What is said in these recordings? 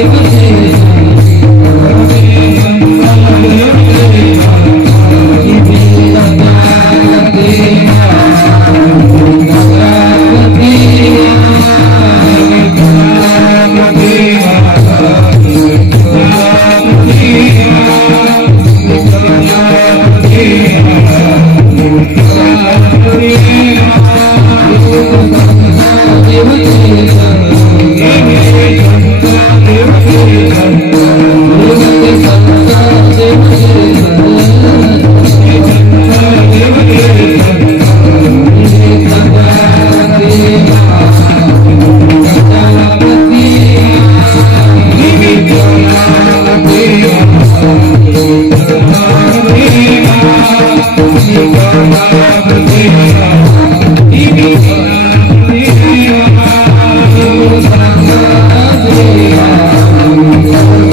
Thank you.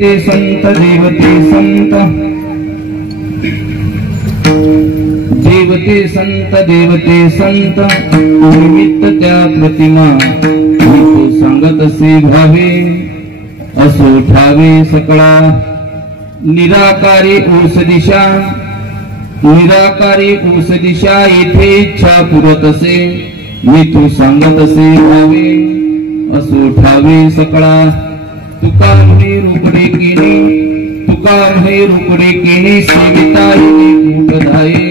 संत देवते संत देवते संत निमित्त त्या प्रतिमा तो सांगत असे भावे असो ठावे सकळा निराकारी ऊस दिशा येथे इच्छा पुरत असे मी तू सांगत असे भावे असो ठावे सकळा तुका म्हणे रोकडे केणे सेविता धाये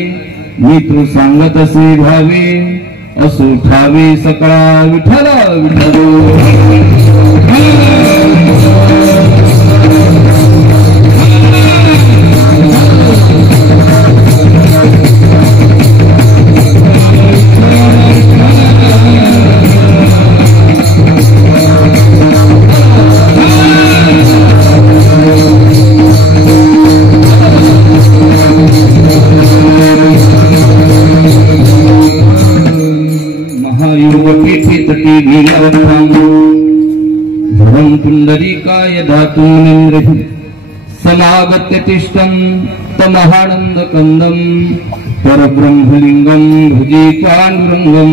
मी तू सांगत असे भावे असो ठावे सकळा विठ्ठल विठ्ठल धरम पुंडरीकाय धातुनिंद्र समागत्य तिष्ठं तमहानंद कंदं परब्रह्मलिंगं भुजे पांडुरंगं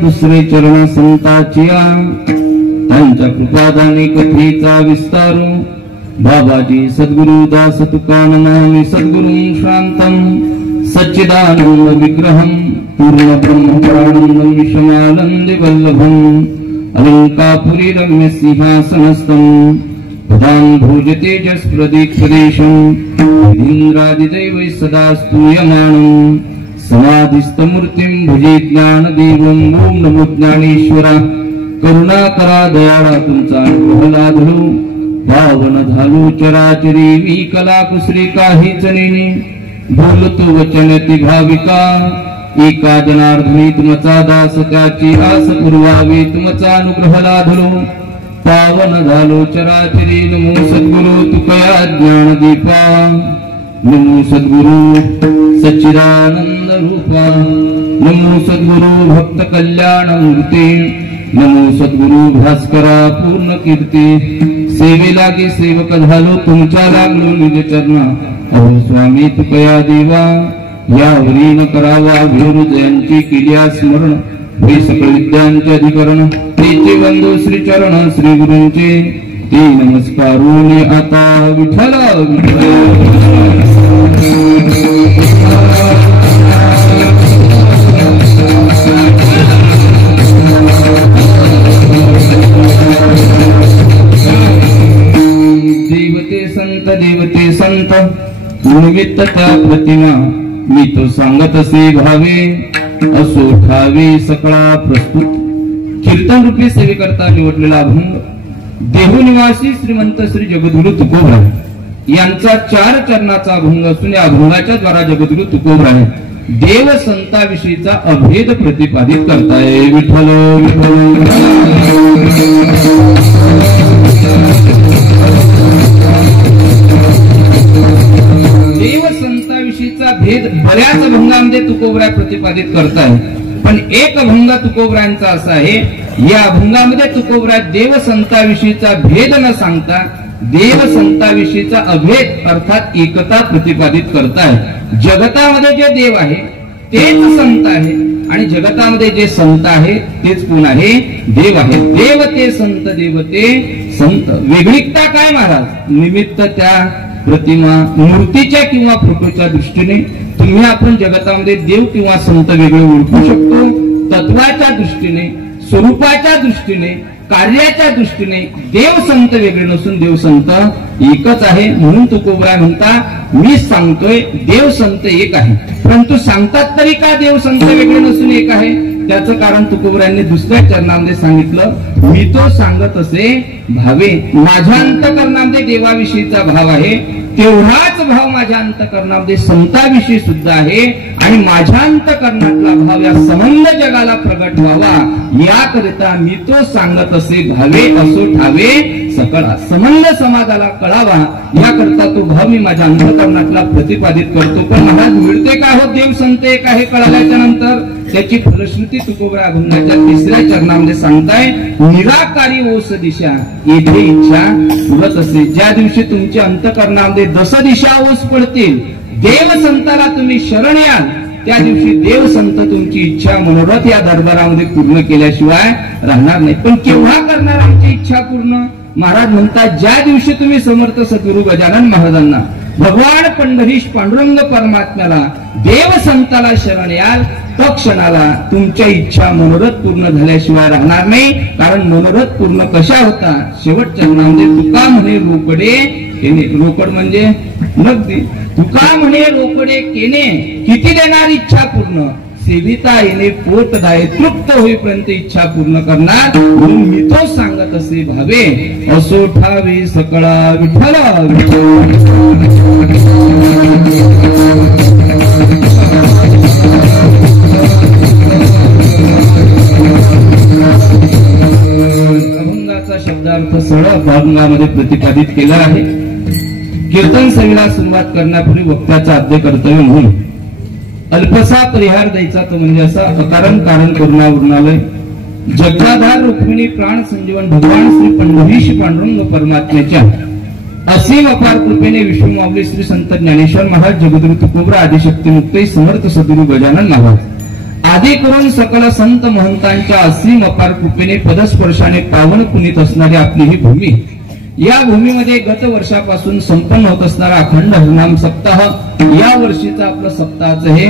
दुसरे चरण संताचिया त्यांच्या कृपादानी कथेचा विस्तारू बाबाजी सद्गुरु दास तुकानमामि सद्गुरुं शांतं सच्चिदानंद विग्रहं पूर्ण ब्रह्म प्राणंदं विषमानंद वल्लभं अलंकापुरी रम्य सिंहासनस्थं पदां भुज तेजस प्रदीक्षदेशं इंद्रादिदैवै सदा स्तूयमानं समाधिस्थमूर्तिं भजे ज्ञानदेवं ओम नमो ज्ञानेश्वरा करुणा करा दयाळा तुमचा अनुग्रह लाधलो पावन झालो चराचरी मी कला कुसरी काहीच नेने बोलतो वचन ती भाविका एका जनार्दनी तुमचा दास त्याची आस पुरवावे तुमचा अनुग्रह लाधलो पावन झालो चराचरी नमो सद्गुरु तुकया ज्ञानदीपा नमो सद्गुरु सच्चिदानंद रूपा नमो सद्गुरु भक्त कल्याण मूर्ती नमो सद्गुरु भास्करा पूर्ण कीर्ती सेवे लागे सेवक झालो तुमच्या लागलो निज चरणा अहो स्वामी तुकया देवा यावरी न करावा विरुजयांची केल्या स्मरण हे सकळ विद्यांचे अधिकरण तेचे वंदो श्री चरण श्री गुरूंचे ते नमस्कारून आता विठ्ठल देवते संत निमित्त त्या प्रतिमा मी तो सांगत असे भावे असो ठावे सकळा प्रस्तुत कीर्तन रूपी सेवेकरता निवडलेला अभंग देहनिवासी श्रीमंत श्री जगद्गुरु तुकोबराय यांचा 4 चरणाचा अभंग असून या अभंगाच्या द्वारा जगद्गुरु तुकोबराय देव संताविषयीचा अभेद प्रतिपादित करताय विठ्ठल देव संताविषयीचा भेद बऱ्याच अभंगामध्ये तुकोबराय प्रतिपादित करताय पण एक अभंग तुकोबरायांचा असा आहे या अभंगामध्ये तुकोबराय देव संताविषयीचा भेद न सांगता देव संताविषयीचा अभेद अर्थात एकता प्रतिपादित करताय जगतामध्ये जे देव आहे तेच संत आहे आणि जगतामध्ये जे संत आहे तेच कोण आहे देव आहे देवते संत देवते संत वेगळीकता काय महाराज निमित्त त्या प्रतिमा मूर्तीच्या किंवा फोटोच्या दृष्टीने तुम्ही आपण जगतामध्ये देव किंवा संत वेगळे ओळखू शकतो तत्वाच्या दृष्टीने स्वरूपाच्या दृष्टीने कार्याच्या दृष्टीने देव संत वेगळे नसून देव संत एकच आहे म्हणून तुकोबराय म्हणता मी सांगतोय देव संत एक आहे परंतु सांगतात तरी का देव संत वेगळे नसून एक आहे त्याचं कारण तुकोबरायांनी दुसऱ्या चरणामध्ये सांगितलं मी तो सांगत असे भावे माझ्या अंतःकरणामध्ये देवाविषयीचा भाव आहे तेवढाच भाव माझ्या अंतःकरणामध्ये संताविषयी सुद्धा आहे आणि माझ्या अंतःकरणातला भाव या संबंध जगाला प्रगट व्हावा याकरिता मी तो सांगत असे भावे असो ठावे सकळा संबंध समाजाला कळावा याकरता तो भाव मी माझ्या अंतःकरणातला प्रतिपादित करतो पण महाराज मिळते का हो देव संत एक आहे कळाल्याच्या नंतर त्याची फलश्रुती तुकोबराय अभंगाच्या 3ऱ्या चरणामध्ये सांगताय निराकारी ओस दिशा येथे इच्छा पुरत असे ज्या दिवशी तुमच्या अंतःकरणामध्ये 10 दिशा ओस पडतील देव संताला तुम्ही शरण याल त्या दिवशी देव संत तुमची इच्छा मनोरथ या दरबारामध्ये पूर्ण केल्याशिवाय राहणार नाही पण केव्हा करणार आमची इच्छा पूर्ण महाराज म्हणतात ज्या दिवशी तुम्ही समर्थ सद्गुरु गजानन महाराजांना भगवान पंढरीश पांडुरंग परमात्म्याला देव संताला शरण याल तो क्षणाला तुमच्या इच्छा मनोरथ पूर्ण झाल्याशिवाय राहणार नाही कारण मनोरथ पूर्ण कशा होता शेवट चरणामध्ये तुका म्हणे रोकडे केने रोकड म्हणजे नगदी तुका म्हणे रोकडे केने किती देणार इच्छा पूर्ण सेविता येणे पोटदाय तृप्त होईपर्यंत इच्छा पूर्ण करणार म्हणून मी तो सांगत असे भावे असो ठावे सकळा विठ्ठल अभंगाचा शब्दार्थ सरळ अभंगामध्ये प्रतिपादित केला आहे कीर्तन सेवेला सुरुवात करण्यापूर्वी वक्त्याचा आद्य कर्तव्य म्हणून अल्पसा परिहार द्यायचा तो म्हणजे असा अकारण कारण करुणावरुणालय जगदाधार रुक्मिणी प्राण संजीवन भगवान श्री पंढरीश पांडुरंग परमात्म्याच्या असीम अपार कृपेने विश्वमावली श्री संत ज्ञानेश्वर महाराज जगद्गुरु तुकोबराय आदिशक्ती मुक्ती समर्थ सद्गुरु गजानन महाराज आदी करून सकल संत महंतांच्या असीम अपार कृपेने पदस्पर्शाने पावन पुनीत असणारी आपली ही भूमी या भूमीमध्ये गत वर्षापासून संपन्न होत असणारा अखंड हरिनाम सप्ताह या वर्षीचा आपलं सप्ताहाचं हे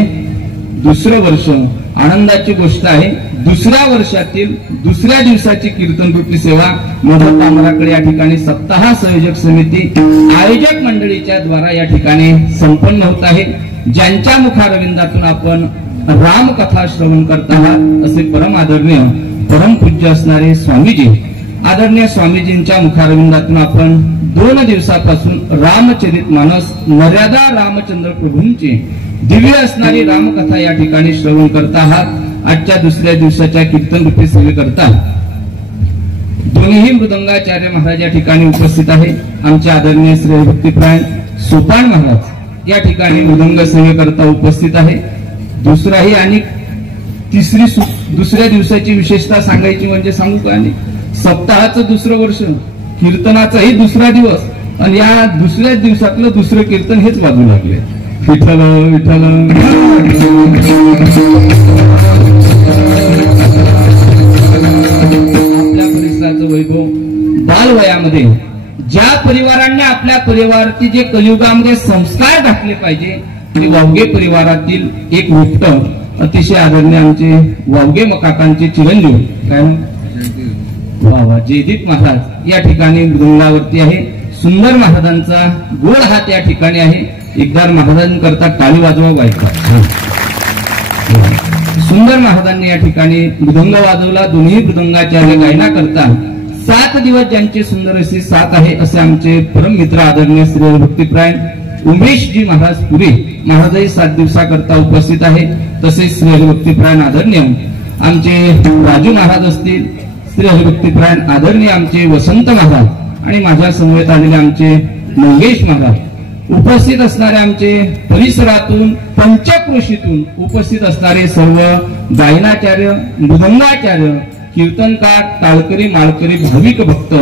2रं वर्ष आनंदाची गोष्ट आहे 2ऱ्या वर्षातील 2ऱ्या दिवसाची कीर्तन रूपी सेवा मोदक कामराकडे या ठिकाणी सप्ताह संयोजक समिती आयोजक मंडळीच्या द्वारा या ठिकाणी संपन्न होत आहे ज्यांच्या मुखारविंदातून आपण रामकथा श्रवण करत आहात असे परम आदरणीय परम पूज्य असणारे स्वामीजी आदरणीय स्वामीजींच्या मुखारविंदातून आपण 2 दिवसापासून रामचरित मानस मर्यादा रामचंद्र प्रभूंची दिव्य असणारी रामकथा या ठिकाणी श्रवण करत आहात आजच्या 2ऱ्या दिवसाच्या कीर्तन रूपी सेवेकरता दोन्ही मृदंगाचार्य महाराज या ठिकाणी उपस्थित आहे आमचे आदरणीय श्री भक्तिप्राण सोपान महाराज या ठिकाणी मृदंग सेवेकरता उपस्थित आहे दुसराही आणि 2ऱ्या दिवसाची विशेषता सांगायची म्हणजे सांगू का आणि सप्ताहाचं 2रं वर्ष कीर्तनाचाही 2रा दिवस आणि या दुसऱ्याच दिवसातलं दुसरं कीर्तन हेच वाजू लागले. विठ्ठल विठ्ठल. आपल्या परिसराचं वैभव बालवयामध्ये ज्या परिवारांनी आपल्या परिवारातील जे कलियुगामध्ये संस्कार घातले पाहिजे ते वावगे परिवारातील एक वृत्त अतिशय आदरणीय आमचे वावगे काकांचे चिरंजीव काय वा जयदीप महाराज या ठिकाणी मृदंगावरती आहे. सुंदर महाराजांचा गोड हात या ठिकाणी आहे. एकदा महाराजांकरता टाळी वाजवा बायका. सुंदर महाराजांनी या ठिकाणी मृदंग वाजवला. दोन्ही मृदंगाचार्य गायना करता 7 दिवस ज्यांची सुंदर अशी साथ आहे असे आमचे परम मित्र आदरणीय श्री भक्तिप्राय उमेशजी महाराज पुरी महाराजही 7 दिवसाकरता उपस्थित आहे. तसेच श्री हरिभक्तिप्रायण आदरणीय आमचे राजू महाराज असतील, श्री हरिभक्तिप्रायण आदरणीय आमचे वसंत महाराज आणि माझ्या समवेत आलेले आमचे मंगेश महाराज, उपस्थित असणारे आमचे परिसरातून पंचक्रोशीतून उपस्थित असणारे सर्व गायनाचार्य, मृदंगाचार्य, कीर्तनकार, टाळकरी, माळकरी, भाविक भक्त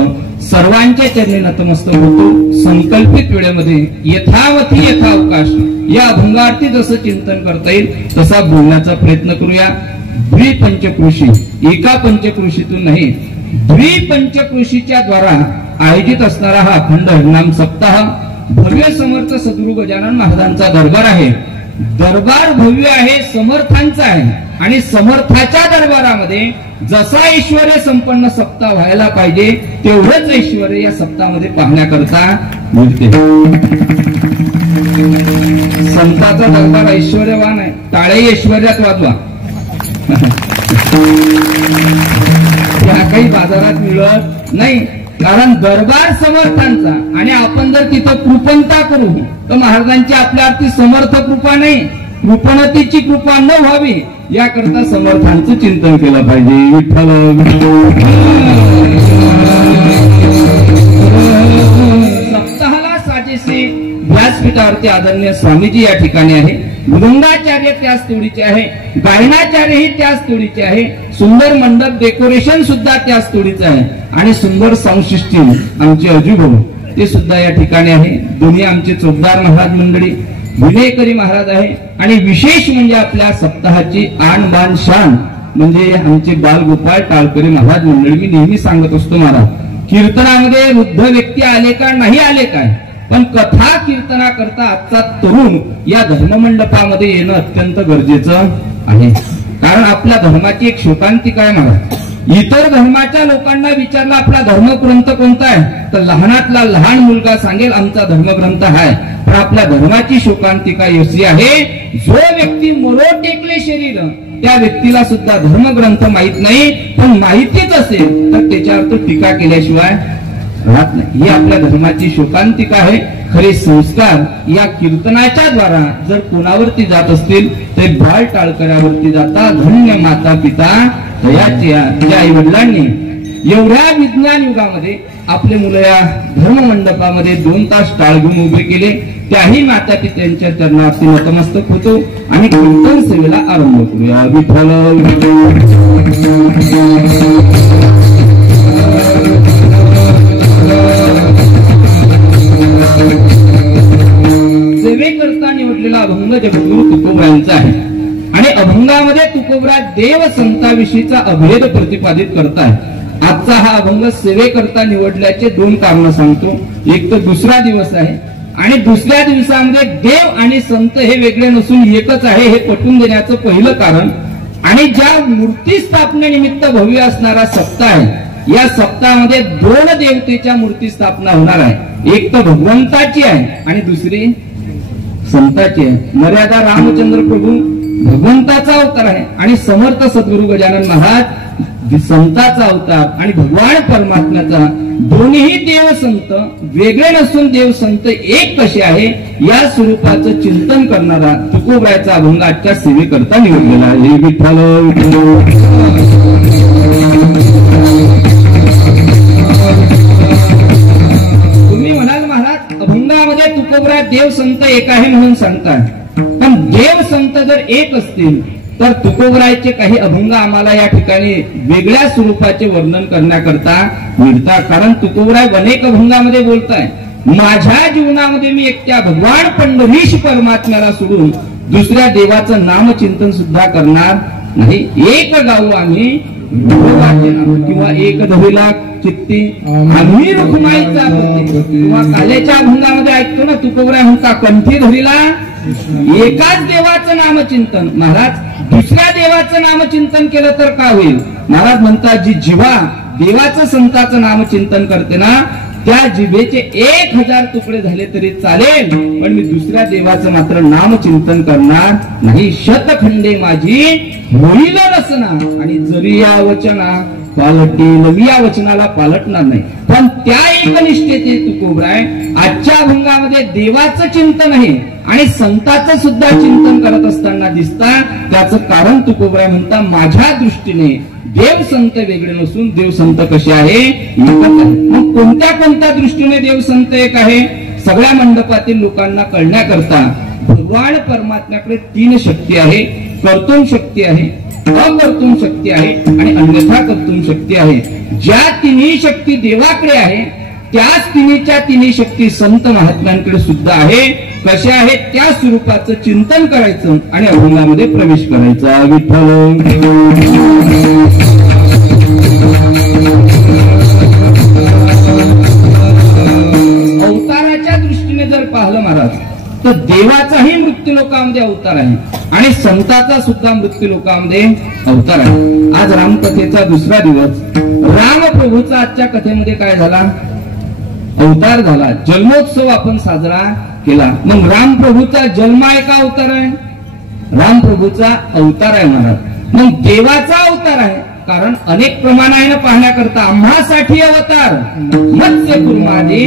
सर्वांच्या चरणी नतमस्तक होतो. संकल्पित वेळेमध्ये यथावती यथावकाश या अभंगार्थी जसं चिंतन करता येईल तसा बोलण्याचा प्रयत्न करूया. द्विपंचक्रोशी, एका पंचक्रोशीतून नाही, द्विपंचक्रोशीच्या द्वारा आयोजित असणारा हा अखंड हरिनाम सप्ताह भव्य समर्थ सद्गुरु गजानन महाराजांचा दरबार आहे. दरबार भव्य आहे, समर्थांचा आहे आणि समर्थाच्या दरबारामध्ये जसा ऐश्वर्य संपन्न सप्ताह व्हायला पाहिजे तेवढंच ऐश्वर्य या सप्ताहामध्ये पाहण्याकरता मिळते. संतांचा दरबार ऐश्वर्यवान आहे. टाळे ऐश्वर्यात वाजवा. त्या काही बाजारात मिळत नाही, कारण दरबार समर्थांचा. आणि आपण जर तिथं कृपणता करू तर महाराजांची आपल्यावरती समर्थ कृपा नाही, कृपणतेची कृपा न व्हावी याकरता समर्थांचं चिंतन केलं पाहिजे. विठ्ठल सप्ताहाला साजेसे व्यासपीठावरती आदरणीय स्वामीजी या ठिकाणी आहे. मृदंगाचार्य त्याच तोडीचे आहे, गायनाचार्यही त्याच तोडीचे आहे, सुंदर मंडप डेकोरेशन सुद्धा त्याच तोडीचे आहे आणि सुंदर साऊंड सिस्टीम आमचे अजूभाऊ ते सुद्धा या ठिकाणी आहे. दोन्ही आमचे चोपदार महाराज मंडळी, विनयकरी महाराज आहे. आणि विशेष म्हणजे आपल्या सप्ताहाची आन बान शान म्हणजे आमचे बालगोपाळ टाळकरी महाराज मंडळी. मी नेहमी सांगत असतो महाराज, कीर्तनामध्ये वृद्ध व्यक्ती आले का नाही आले काय, पण कथा कीर्तना करता आजचा तरुण या धर्ममंडपामध्ये येणं अत्यंत गरजेचं आहे. कारण आपल्या धर्माची एक शोकांतिका आहे महाराज. इतर धर्माच्या लोकांना विचारला आपला धर्मग्रंथ कोणता आहे तर लहानातला लहान मुलगा सांगेल आमचा धर्मग्रंथ आहे. पण आपल्या धर्माची शोकांतिका अशी आहे, जो व्यक्ती मरो टेकले शरीर त्या व्यक्तीला सुद्धा धर्मग्रंथ माहित नाही, पण माहितीच असेल तर त्याच्यावर तो टीका केल्याशिवाय राहत नाही. ही आपल्या धर्माची शोकांतिका आहे. खरे संस्कार या कीर्तनाच्या द्वारा जर कोणावरती जात असतील तर बाळ टाळकऱ्यावरती जाता. धन्य माता पिता दयाच्या ज्या आई वडिलांनी एवढ्या विज्ञान युगामध्ये आपले मुलं या धर्म मंडपामध्ये 2 तास टाळ घेऊन उभे केले, त्याही माता पित्यांच्या चरणावरती नतमस्तक होतो आणि कीर्तन सेवेला आरंभ करूया. विठ्ठल सेवेकरता निवडलेला अभंग जगद्गुरु तुकोबरायांचा आहे. आणि अभंगामध्ये तुकोबरा देव संताविषयीचा अभेद प्रतिपादित करताय. आजचा हा अभंग सेवेकरता निवडल्याचे 2 कारण सांगतो. एक तर दुसरा दिवस आहे आणि दुसऱ्या दिवसामध्ये देव आणि संत हे वेगळे नसून एकच आहे हे पटवून देण्याचं पहिलं कारण. आणि ज्या मूर्ती स्थापनेनिमित्त भव्य असणारा सप्ताह आहे, या सप्ताहामध्ये 2 देवतेच्या मूर्ती स्थापना होणार आहे. एक तर भगवंताची आहे आणि दुसरी संताची आहे. मर्यादा रामचंद्र प्रभू भगवंताचा अवतार आहे आणि समर्थ सद्गुरु गजानन महाराज संताचा अवतार आणि भगवान परमात्म्याचा. दोन्ही देव संत वेगळे नसून देव संत एक कसे आहे या स्वरूपाचं चिंतन करणारा तुकोबरायाचा अभंग आजच्या सेवेकरता निवडलेला आहे. विठ्ठल तुम्ही म्हणाल महाराज अभंगामध्ये तुकोबराय देव संत एक आहे म्हणून सांगतात, पण देव संत जर एक असतील तर तुकोबरायचे काही अभंग आम्हाला या ठिकाणी वेगळ्या स्वरूपाचे वर्णन करण्याकरता मिळतात. कारण तुकोबराय अनेक अभंगामध्ये बोलताय. माझ्या जीवनामध्ये मी एकट्या भगवान पंढरीश परमात्म्याला सोडून दुसऱ्या देवाचं नामचिंतन सुद्धा करणार नाही. एक गाऊ आम्ही किंवा एक धवीला चित्ती आम्ही रुक्माईचा किंवा काल्याच्या अभंगामध्ये ऐकतो ना, तुकोबरा म्हणता कंठी धरीला एकाच देवाचं नामचिंतन. महाराज दुसऱ्या देवाचं नामचिंतन केलं तर काय होईल? महाराज म्हणतात जी जिवा देवाचं संताचं नामचिंतन करते ना, त्या जिभेचे 1000 तुकडे झाले तरी चालेल, पण मी दुसऱ्या देवाचं मात्र नामचिंतन करणार नाही. शतखंडे माझी होईल रचना आणि जरी या वचना पालटील, मी या वचनाला पालटणार नाही. पण त्या एकनिष्ठेचे तुकोबराय आजच्या अभंगामध्ये देवाचं चिंतन आहे आणि संताचं सुद्धा चिंतन करत असताना दिसतात. त्याचं कारण तुकोबराय म्हणता माझ्या दृष्टीने देव संत वेगळे नसून देव संत कसे आहे एकच आहे. मग कोणत्या कोणत्या दृष्टीने देव संत एक आहे? सगळ्या मंडपातील लोकांना कळण्याकरता भगवान परमात्म्याकडे 3 शक्ती आहे. कर्तुम शक्ती आहे, अकर्तुम शक्ती आहे आणि अन्यथा कर्तुम शक्ती आहे. ज्या 3 शक्ती देवाकडे आहे त्याच 3च्या शक्ती संत महात्म्यांकडे सुद्धा आहे. कशा आहेत त्या स्वरूपाचं चिंतन करायचं आणि अभंगामध्ये प्रवेश करायचा. विठ्ठल अवताराच्या दृष्टीने जर पाहिलं महाराज तर देवाचाही मृत्यू लोकांमध्ये अवतार आहे आणि संताचा सुद्धा मृत्यू लोकांमध्ये अवतार आहे. आज रामकथेचा दुसरा दिवस. रामप्रभूचा आजच्या कथेमध्ये काय झाला? अवतार झाला. जन्मोत्सव आपण साजरा केला. मग रामप्रभूचा जन्म आहे का अवतार आहे? रामप्रभूचा अवतार आहे महाराज. मग देवाचा अवतार आहे, कारण अनेक प्रमाणाने पाहण्याकरता आम्हासाठी अवतार मत्स्य कुर्मादी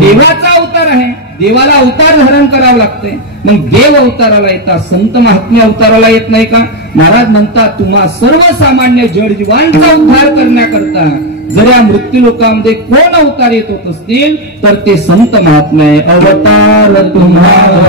देवाचा अवतार आहे. देवाला अवतार धारण करावं लागते. मग देव अवताराला येतात, संत महात्म्य अवताराला येत नाही का? महाराज म्हणतात तुम्हा सर्वसामान्य जडजीवांचा उद्धार करण्याकरता जर या मृत्यू लोकांमध्ये कोण अवतार येत होत असतील तर ते संत महात्मे. अवतार तुम्हाला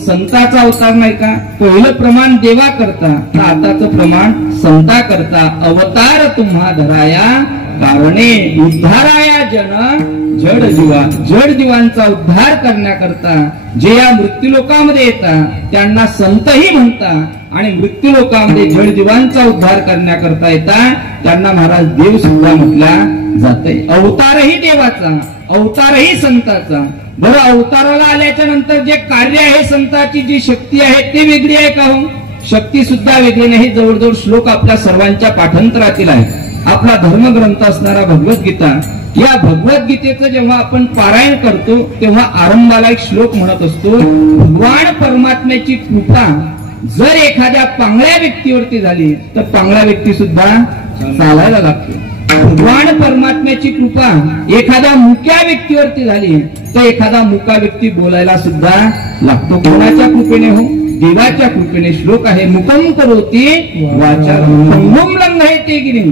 संताचा अवतार नाही का? पहिलं प्रमाण देवा करता तर आताचं प्रमाण संता करता. अवतार तुम्हा धराया कारणे उद्धाराया जन जड जीवा. जड जीवांचा उद्धार करण्याकरता जे या मृत्यू लोकांमध्ये येतात त्यांना संतही म्हणतात आणि मृत्यू लोकांमध्ये जड जीवांचा उद्धार करण्याकरता येतात त्यांना महाराज देव सुद्धा म्हटला जाते. अवतारही देवाचा, अवतारही संताचा. बरं अवताराला आल्याच्या नंतर जे कार्य आहे संताची जी शक्ती आहे ते वेगळी आहे का? हो, शक्ती सुद्धा वेगळी नाही. जवळजवळ श्लोक आपल्या सर्वांच्या पाठांतरातील आहे. आपला धर्मग्रंथ असणारा भगवद्गीता, या भगवद्गीतेचं जेव्हा आपण पारायण करतो तेव्हा आरंभाला एक श्लोक म्हणत असतो, भगवान परमात्म्याची कृपा जर एखाद्या पांगळ्या व्यक्तीवरती झाली तर पांगळा व्यक्ती सुद्धा चालायला लागतो. भगवान परमात्म्याची कृपा एखाद्या मुक्या व्यक्तीवरती झाली तर एखादा मुका व्यक्ती बोलायला सुद्धा लागतो. कोणाच्या कृपेने? हो, देवाच्या कृपेने. श्लोक आहे, मुकम करोती वाचा संगम लंघयते गिरी.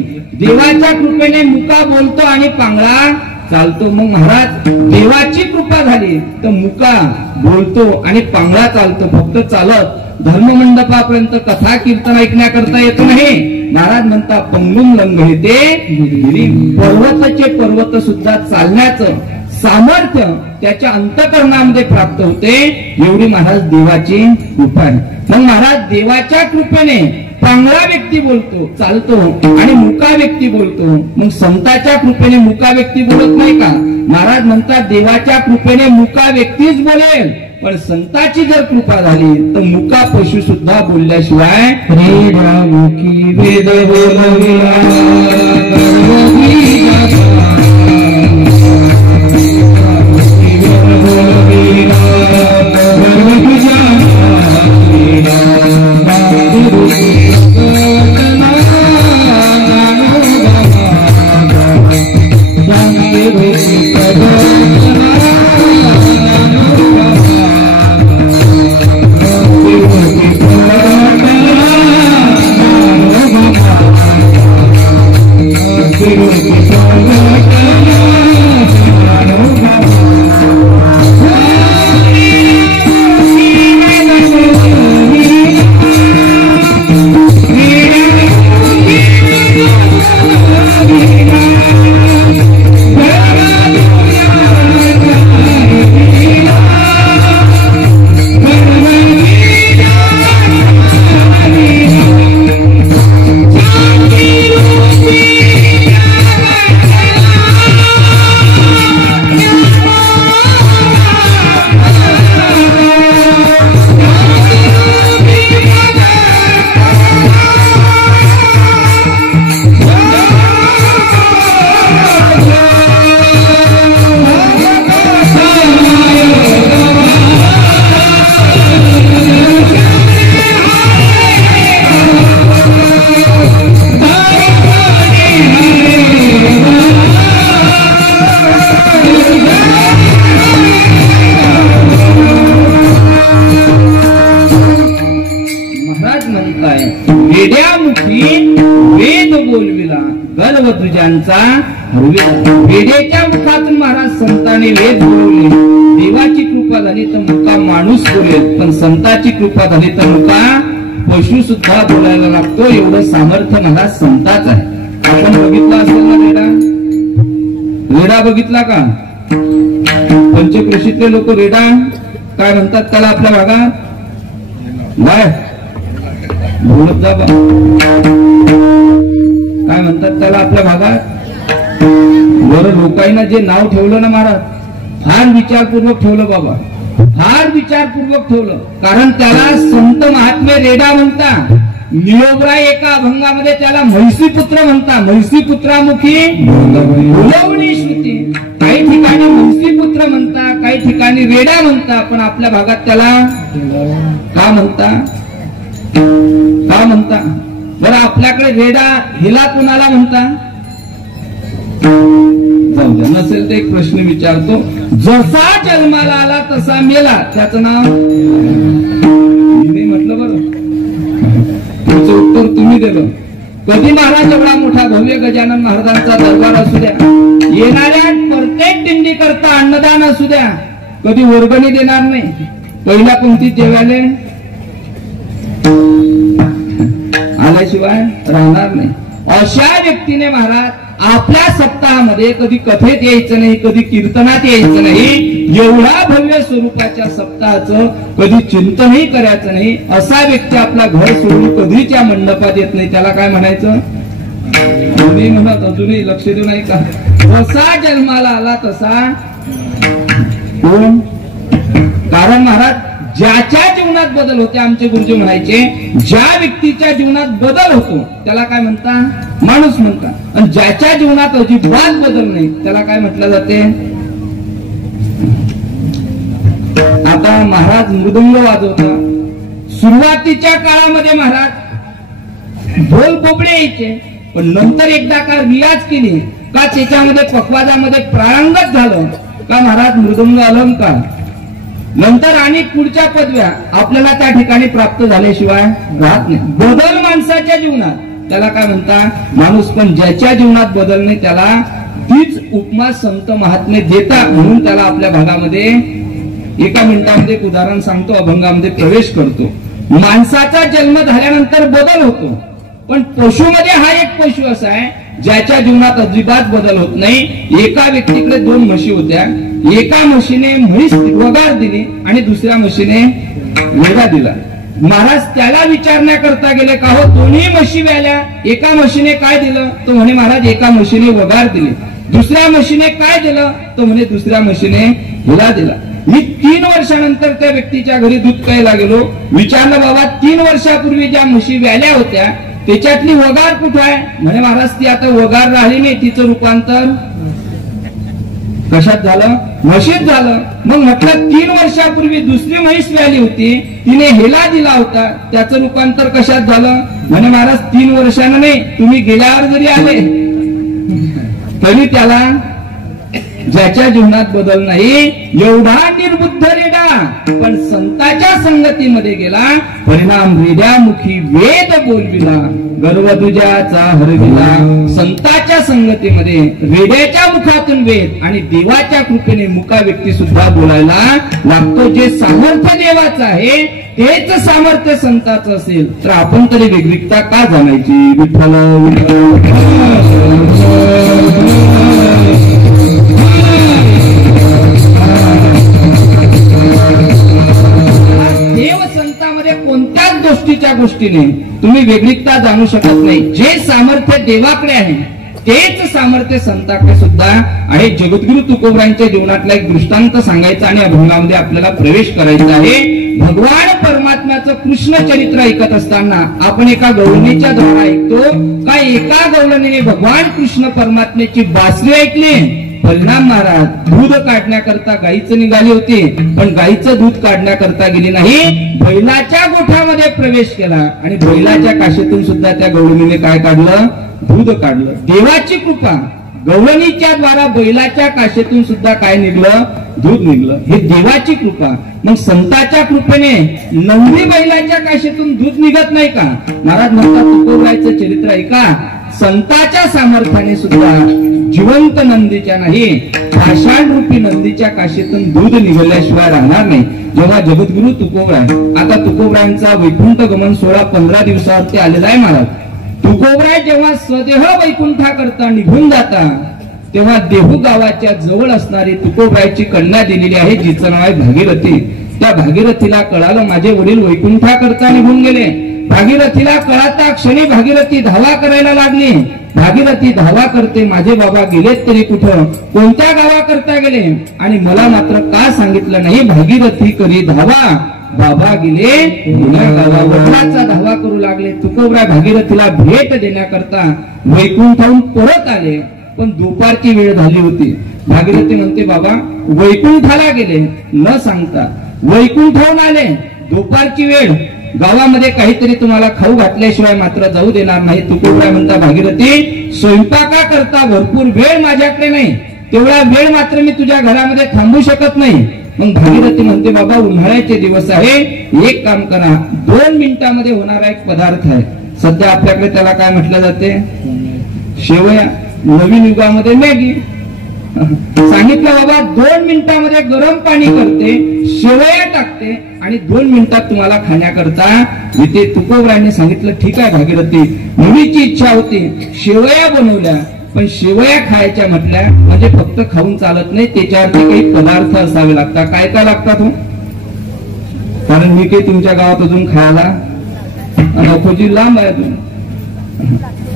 देवाच्या कृपेने मुका बोलतो आणि पांगळा चालतो. मग महाराज देवाची कृपा झाली तर मुका बोलतो आणि पांगळा चालतो. फक्त चालत धर्ममंडपापर्यंत कथा कीर्तन ऐकण्याकरता येत नाही. महाराज म्हणता पंगुम लंघयते गिरी. पर्वताचे पर्वत सुद्धा चालण्याचं सामर्थ्य त्याच्या अंतःकरणामध्ये प्राप्त होते. एवढी महाराज देवाची कृपा आहे. मग महाराज देवाच्या कृपेने पांगळा व्यक्ती बोलतो, चालतो आणि मुका व्यक्ती बोलतो. मग संताच्या कृपेने मुका व्यक्ती बोलत नाही का? महाराज म्हणतात देवाच्या कृपेने मुका व्यक्तीच बोलेल पण संताची जर कृपा झाली तर मुका पशु सुद्धा बोलल्याशिवाय रेडामुखी वेद बोलविला वेदेच्या मुखातून महाराज संतांनी वेद बोलवले. देवाची कृपा झाली तर मुका माणूस बोलेल, पण संताची कृपा झाली तर मुका पशु सुद्धा बोलायला लागतो. एवढं सामर्थ्य महाराज संताच आहे. आपण बघितला असेल ना रेडा? रेडा बघितला का? पंचक्रोशीतले लोक रेडा काय म्हणतात त्याला आपल्या भागात? बोलत जा काय म्हणतात त्याला आपल्या भागात? बरं, लोकांना जे नाव ठेवलं ना महाराज, फार विचारपूर्वक ठेवलं बाबा, फार विचारपूर्वक ठेवलं. कारण त्याला संत महात्मे रेडा म्हणता. निळोबराय एका अभंगामध्ये त्याला म्हैसीपुत्र म्हणता. म्हैसीपुत्रामुखी बोलवणी श्रुती. काही ठिकाणी म्हैसीपुत्र म्हणता, काही ठिकाणी रेडा म्हणता, पण आपल्या भागात त्याला का म्हणता? का म्हणता बरं? आपल्याकडे रेडा हिला कुणाला म्हणता? जाऊ द्या, नसेल तर एक प्रश्न विचारतो. जसा जन्माला आला तसा मेला, त्याचं नाव मी म्हटलं बरं, तुमचं उत्तर तुम्ही दिलं. कधी महाराज एवढा मोठा भव्य गजानन महाराजांचा दरबार असू द्या, येणाऱ्या प्रत्येक दिंडी करता अन्नदान असू द्या, कधी वर्गणी देणार नाही. पहिल्या पंक्तीत जेवायला आल्याशिवाय राहणार नाही. अशा व्यक्तीने महाराज आपल्या सप्ताहामध्ये कधी कथेत यायचं नाही, कधी कीर्तनात यायचं नाही. एवढा भव्य स्वरूपाच्या सप्ताहाचं कधी चिंतनही करायचं नाही. असा व्यक्ती आपला घर सोडून कधीच या मंडपात येत नाही. त्याला काय म्हणायचं? कोणी म्हणत अजूनही लक्ष देऊ नाही का? जसा जन्माला आला तसा कोण? कारण महाराज ज्याच्या जीवनात बदल होते, आमचे गुरुजी म्हणायचे, ज्या व्यक्तीच्या जीवनात बदल होतो त्याला काय म्हणता? माणूस म्हणता. आणि ज्याच्या जीवनात अजिबात बदल नाही त्याला काय म्हटलं जाते? आता महाराज मृदंग वाजवता. सुरुवातीच्या काळामध्ये महाराज ढोल पोपडे यायचे, पण नंतर एकदा का रियाज केली का त्याच्यामध्ये पखवाजामध्ये प्रारंगत झालं का महाराज मृदंग अलंकार नंतर आणि पुढच्या पदव्या आपल्याला त्या ठिकाणी प्राप्त झाल्याशिवाय राहत नाही. बदल माणसाच्या जीवनात त्याला काय म्हणता? माणूस. पण ज्याच्या जीवनात बदल नाही त्याला तीच उपमा संत महात्मे देतात. म्हणून त्याला आपल्या भागामध्ये एका मिनिटामध्ये एक उदाहरण सांगतो, अभंगामध्ये प्रवेश करतो. माणसाचा जन्म झाल्यानंतर बदल होतो, पण पशुमध्ये हा एक पशु असा आहे ज्याच्या जीवनात अजिबात बदल होत नाही. एका व्यक्तीकडे 2 म्हशी होत्या. एका म्हशीने म्हैस वगार दिली आणि दुसऱ्या म्हशीने वेगा दिला. महाराज त्याला विचारण्याकरता गेले का हो दोन्ही म्हशी व्याल्या, एका म्हशीने काय दिलं? तो म्हणे महाराज एका म्हशीने वगार दिली. दुसऱ्या म्हशीने काय दिलं? तो म्हणे दुसऱ्या म्हशीने हिला दिला. मी 3 वर्षानंतर त्या व्यक्तीच्या घरी दूध प्यायला गेलो. विचारलं, बाबा 3 वर्षापूर्वी ज्या म्हशी व्याल्या होत्या त्याच्यातली वगार कुठे आहे? म्हणे महाराज ती आता वगार राहिली नाही, तिचं रूपांतर कशात झालं? म्हशीत झालं. मग म्हटलं 3 वर्षापूर्वी दुसरी म्हैस व्याली होती, तिने हेला दिला होता, त्याचं रूपांतर कशात झालं? म्हणे महाराज 3 वर्षानं नाही, तुम्ही गेल्यावर जरी आले तरी त्याला ज्याच्या जीवनात बदल नाही एवढा निर्बुद्ध रेडा पण संतांच्या संगतीमध्ये गेला, परिणाम रेड्यामुखी वेद बोलविला, गर्व तुझ्याचा हरविला. संतांच्या संगतीमध्ये रेड्याच्या मुखातून वेद आणि देवाच्या कृपेने मुका व्यक्ती सुद्धा बोलायला लागतो. जे सामर्थ्य देवाचं आहे तेच सामर्थ्य संतांचं असेल तर आपण तरी वेगळीकता का जाणायची? विठ्ठल देव संतांमध्ये कोणत्याच गोष्टीने तुम्ही वेगळीकता जाणू शकत नाही. जे सामर्थ्य देवाकडे आहे तेच सामर्थ्य संतांकडे सुद्धा आहे. जगद्गुरु तुकोबरायांच्या जीवनातला एक दृष्टांत सांगायचा आणि अभंगामध्ये आपल्याला प्रवेश करायचा आहे. भगवान परमात्म्याचं कृष्ण चरित्र ऐकत असताना आपण एका गवळणीच्या द्वारा ऐकतो का एका गवळणीने भगवान कृष्ण परमात्म्याची बासरी ऐकली. परिणाम महाराज दूध काढण्याकरता गाईचं निघाली होती, पण गाईचं दूध काढण्याकरता गेली नाही, बैलाच्या गोठ्यामध्ये प्रवेश केला आणि बैलाच्या काशीतून सुद्धा त्या गवळणीने काय काढलं? दूध काढलं. देवाची कृपा, गवळणीच्या द्वारा बैलाच्या काशीतून सुद्धा काय निघलं? दूध निघलं. हे देवाची कृपा. मग संतांच्या कृपेने नंदी बैलाच्या काशीतून दूध निघत नाही का? महाराज म्हणतात तुकोबरायचं चरित्र ऐका, संतांच्या सामर्थ्याने सुद्धा जिवंत नंदीच्या नाही पाषाण रूपी नंदीच्या काशीतून दूध निघाल्याशिवाय राहणार नाही. जेव्हा जगद्गुरु तुकोबराय, आता तुकोबरायांचा वैकुंठ गमन सोहळा 15 दिवसावरती आलेला आहे महाराज. तुकोबराय जेव्हा स्वदेह वैकुंठा करता निघून जाता तेव्हा देहू गावाच्या जवळ असणारी तुकोबरायची कन्या दिलेली आहे, जिचं नाव आहे भागीरथी. त्या भागीरथीला कळालं माझे वडील वैकुंठा करता निघून गेले. भागीरथीला कळाता क्षणी भागीरथी धावा करायला लागली. भागीरथी धावा करते, माझे बाबा गेलेत तरी कुठं, कोणत्या गावा करता गेले आणि मला मात्र का सांगितलं नाही? भागीरथी करी धावा, बाबा गेले जुन्या गावा. वडिलांचा धावा करू लागले. तुकोबराय भागीरथीला भेट देण्याकरता वैकुंठाहून परत आले, पण दुपारची वेळ झाली होती. भागीरथी म्हणते बाबा वैकुंठाला गेले न सांगता, वैकुंठाहून आले, दुपारची वेळ, गावामध्ये काहीतरी तुम्हाला खाऊ घातल्याशिवाय मात्र जाऊ देणार नाही. तुकोबराय म्हणता भागीरथी स्वयंपाका करता भरपूर वेळ माझ्याकडे नाही, तेवढा वेळ मात्र मी तुझ्या घरामध्ये थांबू शकत नाही. मग भागीरथी म्हणते बाबा उन्हाळ्याचे दिवस आहे, एक काम करा, 2 मिनिटांमध्ये होणारा एक पदार्थ आहे, सध्या आपल्याकडे त्याला काय म्हटलं जाते? शेवया. नवीन युगामध्ये मॅगी. सांगितलं बाबा 2 मिनिटांमध्ये गरम पाणी करते, शेवया टाकते आणि 2 मिनिटात तुम्हाला खाण्याकरता इथे. तुकोबरायांनी सांगितलं ठीक आहे भागीरथी, मुलीची इच्छा होती, शेवया बनवल्या, पण शेवया खायच्या म्हटल्या म्हणजे फक्त खाऊन चालत नाही, त्याच्यावरती काही पदार्थ असावे लागतात. काय काय लागतात हो? कारण मी काही तुमच्या गावात अजून खायला नकोजी लांब आहे अजून.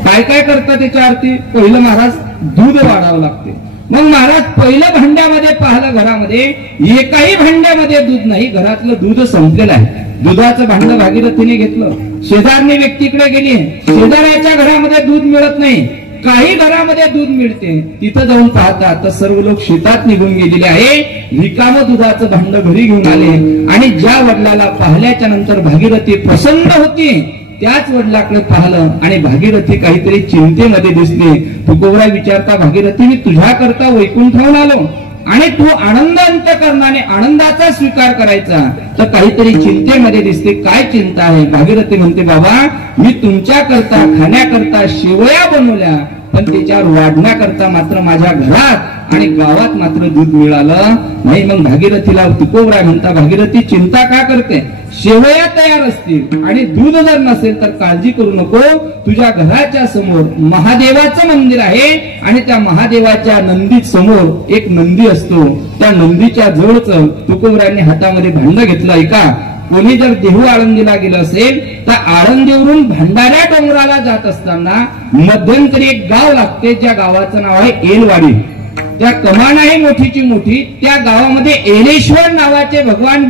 काय काय करतात त्याच्यावरती? पहिलं महाराज दूध वाढावं लागते. मग महाराज पहिलं भांड्यामध्ये पाहिलं, घरामध्ये एकाही भांड्यामध्ये दूध नाही, घरातलं दूध संपलेलं आहे. दुधाचं भांड भागीरथीने घेतलं, शेजारणी व्यक्तीकडे गेली, शेजाऱ्याच्या घरामध्ये दूध मिळत नाही, काही घरामध्ये दूध मिळते, तिथं जाऊन पाहतात तर सर्व लोक शेतात निघून गेलेले आहे. रिकामं दुधाचं भांड घरी घेऊन आले आणि ज्या वडिलाला पाहिल्याच्या नंतर भागीरथी प्रसन्न होती त्याच वडिलाकडे पाहिलं आणि भागीरथी काहीतरी चिंतेमध्ये दिसली. तुकोबराय विचारता भागीरथी मी तुझ्या करता वैकुंठाहून आलो आणि तू आनंद अंतकरणाने आनंदाचा स्वीकार करायचा, तर काहीतरी चिंतेमध्ये दिसते, काय चिंता आहे? भागीरथी म्हणते बाबा मी तुमच्या करता खाण्याकरता शेवया बनवल्या, पण त्याच्यावर वाढण्याकरता मात्र माझ्या घरात आणि गावात मात्र दूध मिळालं नाही. मग भागीरथीला तुकोबराय म्हणता भागीरथी चिंता का करते? शेवया तयार असतील आणि दूध जर नसेल तर काळजी करू नको, तुझ्या घराच्या समोर महादेवाचं मंदिर आहे आणि त्या महादेवाच्या नंदी समोर एक नंदी असतो, त्या नंदीच्या जवळच तुकोबरायांनी हातामध्ये भांड घेतलं. ऐका, कोणी जर देहू आळंदीला गेलं असेल तर आळंदीवरून भंडाऱ्या डोंगराला जात असताना मध्यंतरी एक गाव लागते, ज्या गावाचं नाव आहे एलवाडी. त्या कमानाही मोठीची मोठी, त्या गावामध्ये येलेश्वर नावाचे भगवान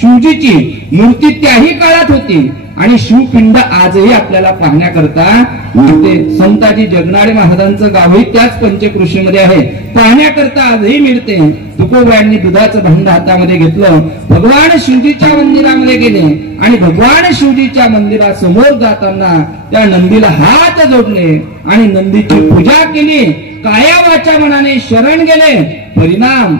शिवजीची मूर्ती त्याही काळात होती आणि शिवपिंड आजही आपल्याला पाहण्याकरता मिळते. संताजी जगनाडे महाराजांचं गावही त्याच पंचकृषीमध्ये आहे, पाहण्याकरता आजही मिळते. तुकोबरायांनी दुधाचं भांड हातामध्ये घेतलं, भगवान शिवजीच्या मंदिरामध्ये गेले आणि भगवान शिवजीच्या मंदिरासमोर जाताना त्या नंदीला हात जोडले आणि नंदीची पूजा केली. काया वाचा मनाने शरण गेले. परिणाम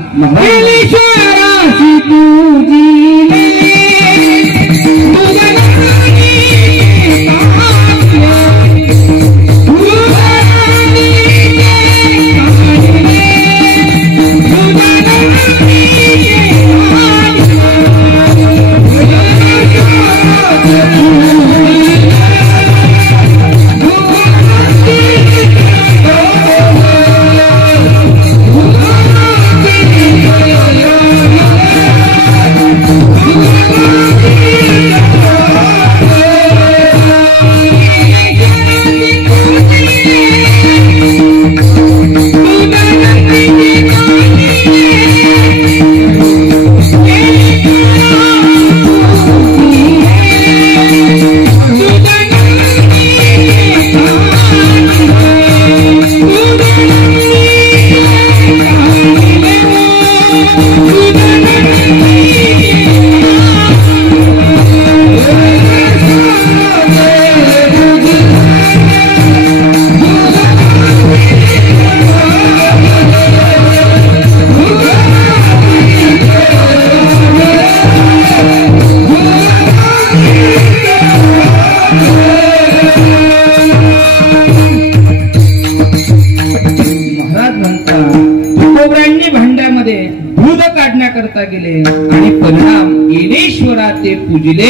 गेले आणि परिणाम येलेश्वराचे पूजले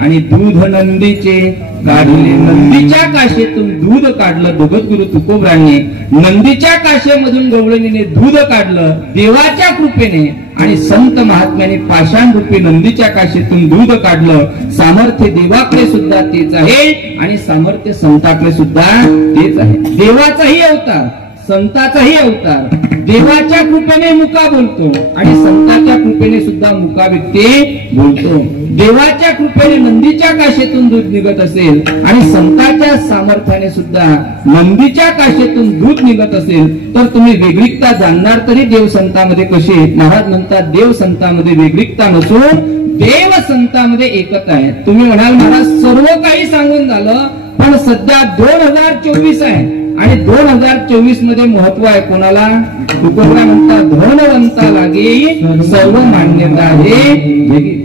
आणि दूध नंदीचे काढले. नंदीच्या काशेतून दूध काढलं जगद्गुरु तुकोबरांनी. नंदीच्या काशेमधून गवळणीने दूध काढलं देवाच्या कृपेने आणि संत महात्म्याने पाषाण रूपी नंदीच्या काशेतून दूध काढलं. सामर्थ्य देवाकडे सुद्धा तेच आहे आणि सामर्थ्य संताकडे सुद्धा तेच आहे. देवाचाही अवतार, संताचाही अवतार. देवाच्या कृपेने मुका बोलतो आणि संताच्या कृपेने सुद्धा मुका व्यक्ती बोलतो. देवाच्या कृपेने नंदीच्या काशेतून दूध निघत असेल आणि संताच्या सामर्थ्याने सुद्धा नंदीच्या काशेतून दूध निघत असेल तर तुम्ही वेगळीकता जाणणार तरी देव संतांमध्ये कशी. महाराज म्हणतात देव संतांमध्ये वेगळीकता नसून देव संतांमध्ये एकता आहे. तुम्ही म्हणाल महाराज सर्व काही सांगून झालं पण सध्या 2024 आहे आणि 2024 मध्ये महत्व आहे कोणाला. तुकोबरा म्हणतात धनवंता लागे सर्व मान्यता आहे.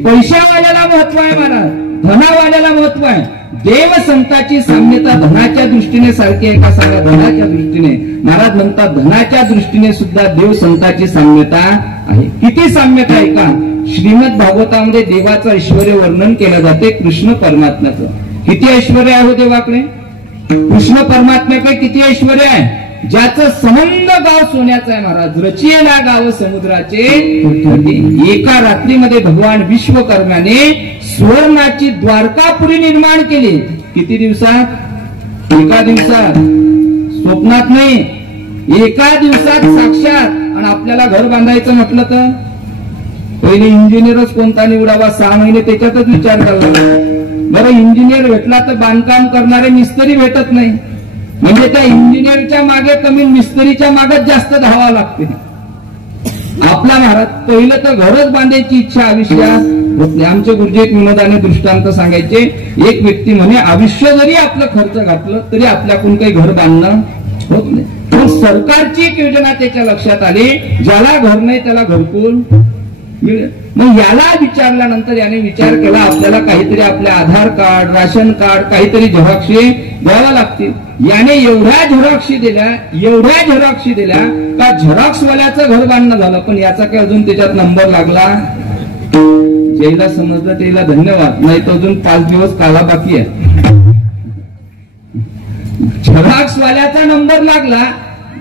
पैशावाल्याला महत्व आहे महाराज, धनावाल्याला महत्व आहे. देव संताची साम्यता धनाच्या दृष्टीने सारखी आहे का सांगा. धनाच्या दृष्टीने महाराज म्हणतात धनाच्या दृष्टीने सुद्धा देव संताची साम्यता आहे. किती साम्यता आहे का. श्रीमद भागवतामध्ये देवाचं ऐश्वर्य वर्णन केलं जाते. कृष्ण परमात्म्याचं किती ऐश्वर्य आहे हो देवाकडे. कृष्ण परमात्म्याकडे किती ऐश्वर्य आहे. ज्याचं संबंध गाव सोन्याचं आहे महाराज. रचियेला गाव समुद्राचे. एका रात्रीमध्ये भगवान विश्वकर्म्याने सुवर्णाची द्वारकापुरी निर्माण केली. किती दिवसात. एका दिवसात. स्वप्नात नाही, एका दिवसात साक्षात. आणि आपल्याला घर बांधायचं म्हटलं तर पहिले इंजिनियरच कोणता निवडावा. 6 महिने त्याच्यातच विचार करावा. बरं इंजिनियर भेटला तर बांधकाम करणारे मिस्त्री भेटत नाही. म्हणजे त्या इंजिनियरच्या मागे कमी मिस्त्रीच्या मागच जास्त धावावं लागते. आपला महाराज पहिलं तर घरच बांधायची इच्छा आयुष्यात होत नाही. आमचे गुरुजी एक विनोदाने दृष्टांत सांगायचे. एक व्यक्ती म्हणे आयुष्य जरी आपलं खर्च घातलं तरी आपल्याकडून काही घर बांधणं होत नाही. पण सरकारची एक योजना त्याच्या लक्षात आली. ज्याला घर नाही त्याला घरकुल मिळेल. मग याला विचारल्यानंतर याने विचार केला आपल्याला काहीतरी आपल्या आधार कार्ड, राशन कार्ड काहीतरी झेरॉक्सी द्यावा लागतील. याने एवढ्या झेरॉक्सी दिल्या का झेरॉक्स वाल्याचं घर बांधणं झालं. पण याचा काय अजून त्याच्यात नंबर लागला. ज्याला समजलं त्याला धन्यवाद, नाही तर अजून 5 दिवस काला बाकी आहे. झेरॉक्स वाल्याचा नंबर लागला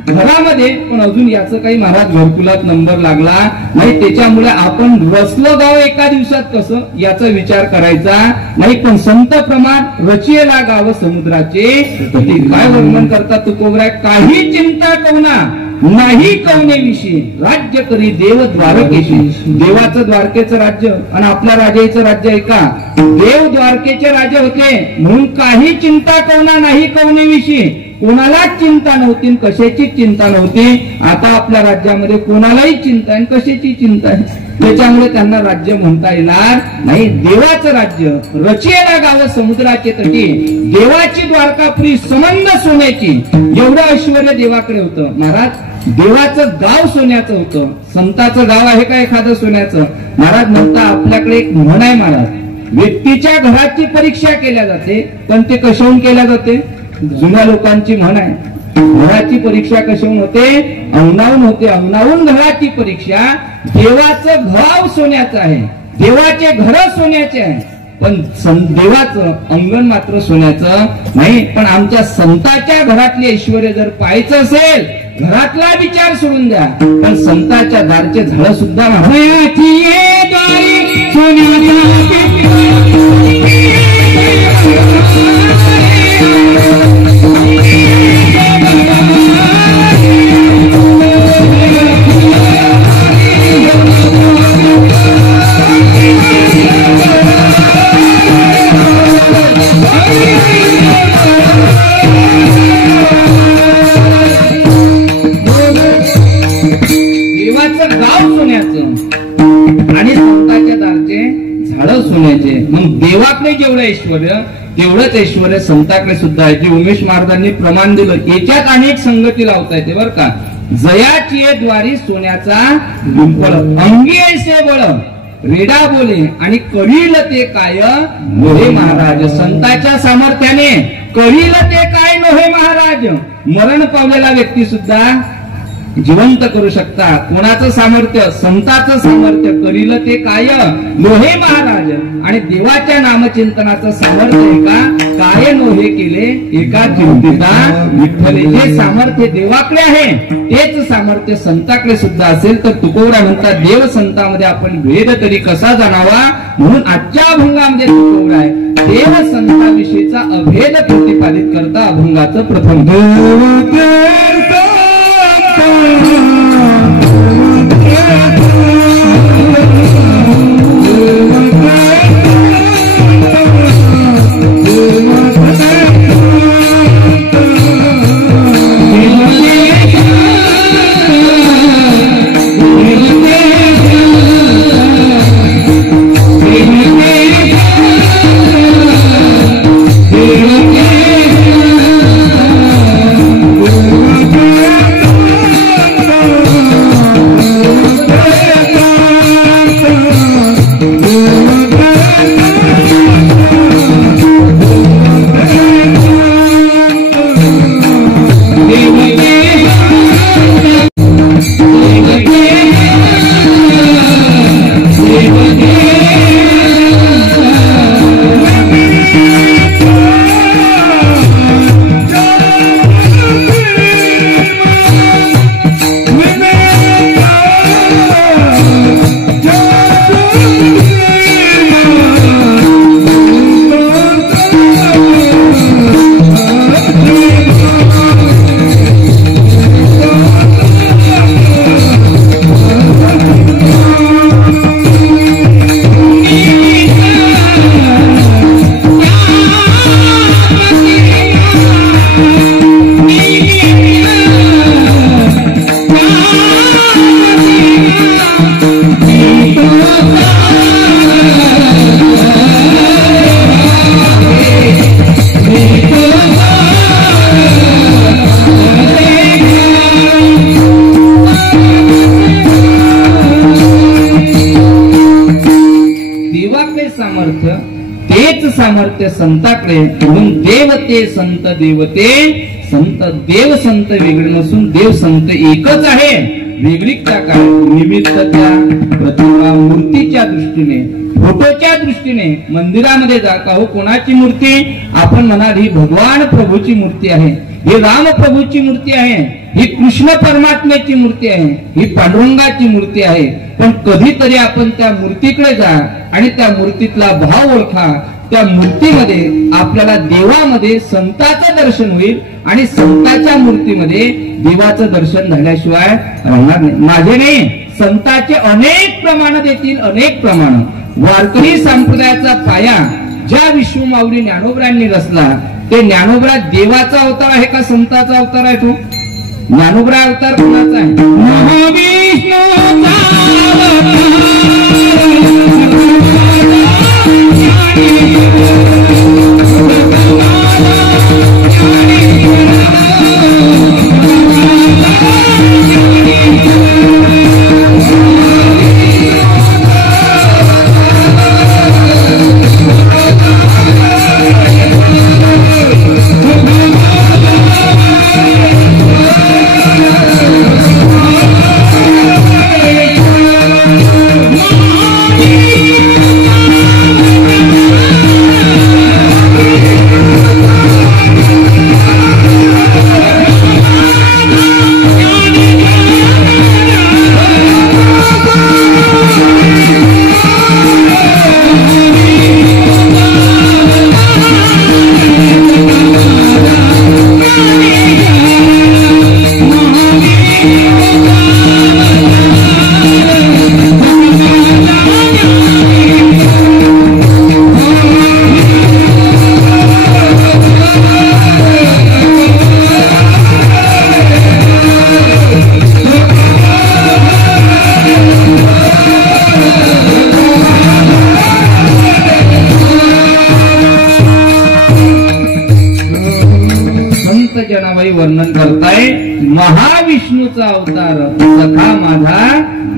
घरामध्ये पण अजून याचं काही महाराज घरकुलात नंबर लागला नाही. त्याच्यामुळे आपण रचलं गाव एका दिवसात कसं याचा विचार करायचा नाही. पण संत प्रमाण रचियेला गाव समुद्राचे काय वर्णन करतात तुकोबरा. काही चिंता करू ना नाही कवनेविषयी राज्य करी देव द्वारकेशी. देवाचं द्वारकेचं राज्य आणि आपल्या राजाचं राज्य आहे का? देव द्वारकेचे राजे होते म्हणून काही चिंता कवना नाही कवनेविषयी. कोणालाच चिंता नव्हती, कशाचीच चिंता नव्हती. आता आपल्या राज्यामध्ये कोणालाही चिंता आहे, कशाची चिंता आहे. त्याच्यामुळे त्यांना राज्य म्हणता येणार नाही. देवाचं राज्य रचियेला गाव समुद्राचे तटी, देवाची द्वारकापुरी संबंध सोन्याची. एवढं ऐश्वर्य देवाकडे होतं. महाराज देवाचं गाव सोन्याचं होतं. संताचं गाव आहे का एखादं सोन्याचं? महाराज म्हणता आपल्याकडे एक म्हण आहे महाराज, व्यक्तीच्या घराची परीक्षा केल्या जाते, पण ते कशाहून केल्या जाते? जुन्या लोकांची म्हण आहे, घराची परीक्षा कशाहून होते? अंगणाहून होते. अंगणाहून घराची परीक्षा. देवाचं घराव सोन्याचं आहे, देवाचे घर सोन्याचे आहे, पण देवाचं अंगण मात्र सोन्याचं नाही. पण आमच्या संतांच्या घरातले ऐश्वर्य जर पाहायचं असेल, घरातला विचार सोडून द्या, पण संतांच्या दारचे झाड सुद्धा देवाचं गाव सोन्याचं आणि संतांच्या दारचे झाड सोन्याचे. मग देवाकडे जेवढं ऐश्वर्य तेवढंच ऐश्वर्य संतांकडे सुद्धा आहे. जे उमेश महाराजांनी प्रमाण दिलं, याच्यात अनेक संगती लावता येते बरं का. जयाची द्वारी सोन्याचा दुंपळ, अंगी ऐसे बळ रेडा बोले आणि कळील ते काय नोहे महाराज. संतांच्या सामर्थ्याने कळील ते काय नोहे महाराज. मरण पावलेला व्यक्ती सुद्धा जिवंत करू शकता. कोणाचं सामर्थ्य? संतांचं सामर्थ्य. करील ते काय नोहे महाराज. आणि देवाच्या नामचिंतनाचं सामर्थ्य आहे का? काय नोहे केले एका चिंतिता विठ्ठले. जे सामर्थ्य देवाकडे आहे तेच सामर्थ्य संतांकडे सुद्धा असेल. तर तुकोबरा म्हणतात देव संतांमध्ये आपण भेद तरी कसा जाणावा, म्हणून आजच्या अभंगामध्ये तुकोबरा आहे देव संतांविषयीचा अभेद प्रतिपादित करता अभंगाचं प्रथम सामर्थ्य संतांकडे. म्हणून देव ते संत देवते संत देव संत वेगळे नसून देव संत एकच आहे. वेगळीकता काय? निमित्त त्या प्रतिमा मूर्तीच्या दृष्टीने, फोटोच्या दृष्टीने मंदिरामध्ये जा का हो कोणाची मूर्ती? आपण म्हणाल ही भगवान प्रभूची मूर्ती आहे, ही राम प्रभूची मूर्ती आहे, ही कृष्ण परमात्म्याची मूर्ती आहे, ही पांडुरंगाची मूर्ती आहे. पण कधीतरी आपण त्या मूर्तीकडे जा आणि त्या मूर्तीतला भाव ओळखा. त्या मूर्तीमध्ये आपल्याला देवामध्ये संतांचं दर्शन होईल आणि संतांच्या मूर्तीमध्ये देवाचं दर्शन झाल्याशिवाय राहणार नाही. माझे नाही, संतांचे अनेक प्रमाण देतील, अनेक प्रमाण. वारकरी संप्रदायाचा पाया ज्या विश्वमाऊली ज्ञानोबरांनी रचला, ते ज्ञानोबरा देवाचा अवतार आहे का संतांचा अवतार आहे? तो ज्ञानोबरा अवतार कोणाचा आहे? महाविष्णूचा वर्णन करताय. महाविष्णूचा अवतार सखा माझा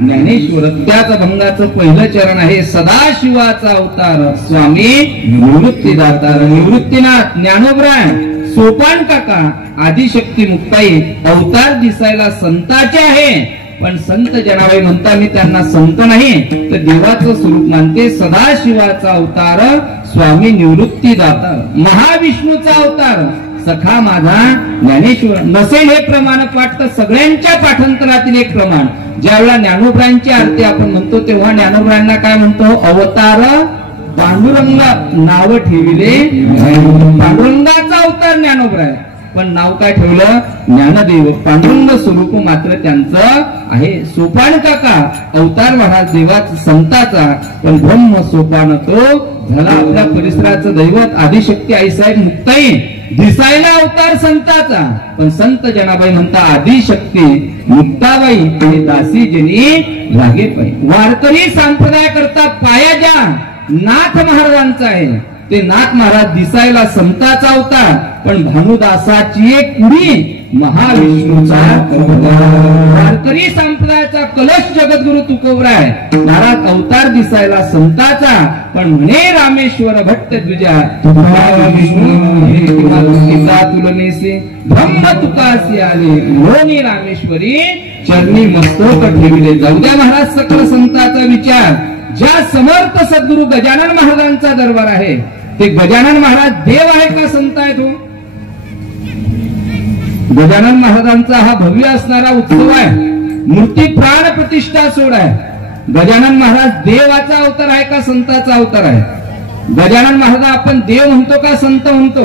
ज्ञानेश्वर, त्याच भंगाचं पहिलं चरण आहे. सदाशिवाचा अवतार स्वामी निवृत्तीदातार, निवृत्तीनाथ ज्ञानोबरा, सोपान काका, आदिशक्ती मुक्ताई अवतार दिसायला संताचे आहे, पण संत जनाबाई म्हणता मी त्यांना संत नाही तर देवाचं स्वरूप मानते. सदाशिवाचा अवतार स्वामी निवृत्तीदाता, महाविष्णूचा अवतार सखा माझा ज्ञानेश्वर. नसेल हे प्रमाण पाठ तर सगळ्यांच्या पाठांतरातील एक प्रमाण. ज्यावेळेला ज्ञानोबरांची आरती आपण म्हणतो तेव्हा ज्ञानोबरांना काय म्हणतो? अवतार पांडुरंग नाव ठेविले. पांडुरंगाचा अवतार ज्ञानोबरा आहे, पण नाव काय ठेवलं? ज्ञानदेव. पांडुरंग स्वरूप मात्र त्यांचं आहे. सोपान काका अवतार महाराज देवाचा संताचा, पण ब्रह्म सोपान तो झाला आपल्या परिसराचं दैवत. आदिशक्ती आईसाहेब मुक्ताई दिसायला अवतार संताचा, पण संत जनाबाई म्हणता आदिशक्ती मुक्ताबाई आणि दासी जनी लागे पाई. वारकरी संप्रदाय करता पाया ज्या नाथ महाराजांचा आहे, ते नाथ महाराज दिसायला संताचा अवतार, पण भानुदासाची एक कुडी महाविष्णूचा. वारकरी संप्रदायाचा कलश जगद्गुरु तुकोबराय महाराज अवतार दिसायला संताचा, पण म्हणे रामेश्वर भट्ट द्विजा तुलनेसे ब्रह्म तुकासी आले. लोणी रामेश्वरी चरणी मस्तक ठेविले. जाऊ द्या महाराज सकल संताचा विचार. ज्या समर्थ सद्गुरु गजानन महाराजांचा दरबार आहे, ते गजानन महाराज देव आहे का संत आहे? तो गजानन महाराजांचा हा भव्य असणारा उत्सव आहे. मूर्ती प्राण प्रतिष्ठा सोहळा आहे. गजानन महाराज देवाचा अवतार आहे का संताचा अवतार आहे? गजानन महाराज आपण देव म्हणतो का संत म्हणतो?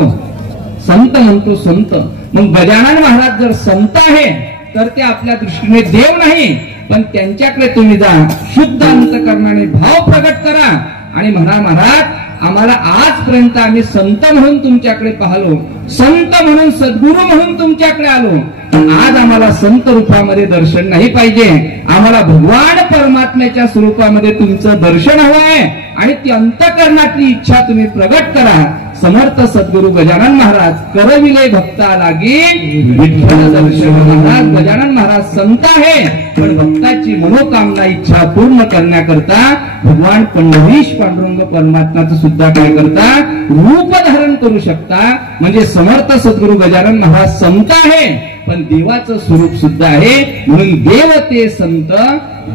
संत म्हणतो. संत. मग गजानन महाराज जर संत आहे तर ते आपल्या दृष्टीने देव नाही, पण त्यांच्याकडे तुम्ही जा, शुद्ध अंतकरणाने भाव प्रकट करा आणि म्हणा महाराज आम्हाला आजपर्यंत आम्ही संत म्हणून तुमच्याकडे पाहलो, संत म्हणून सद्गुरु म्हणून तुमच्याकडे आलो, आज आम्हाला संत रूपामध्ये दर्शन नाही पाहिजे, आम्हाला भगवान परमात्म्याच्या स्वरूपामध्ये तुमचं दर्शन हवं आहे आणि ती अंतकरणातली इच्छा तुम्ही प्रगट करा. समर्थ सद्गुरु गजानन महाराज करविले भक्ता लागी विठ्ठल दर्शन. महाराज गजानन महाराज संत आहे, पण भक्ताची मनोकामना इच्छा पूर्ण करण्याकरता भगवान पंढरीश पांडुरंग परमात्म्याचं सुद्धा काय करता? रूप धारण करू शकता. म्हणजे समर्थ सद्गुरु गजानन महाराज संत आहे, पण देवाचं स्वरूप सुद्धा आहे. म्हणून देवते संत,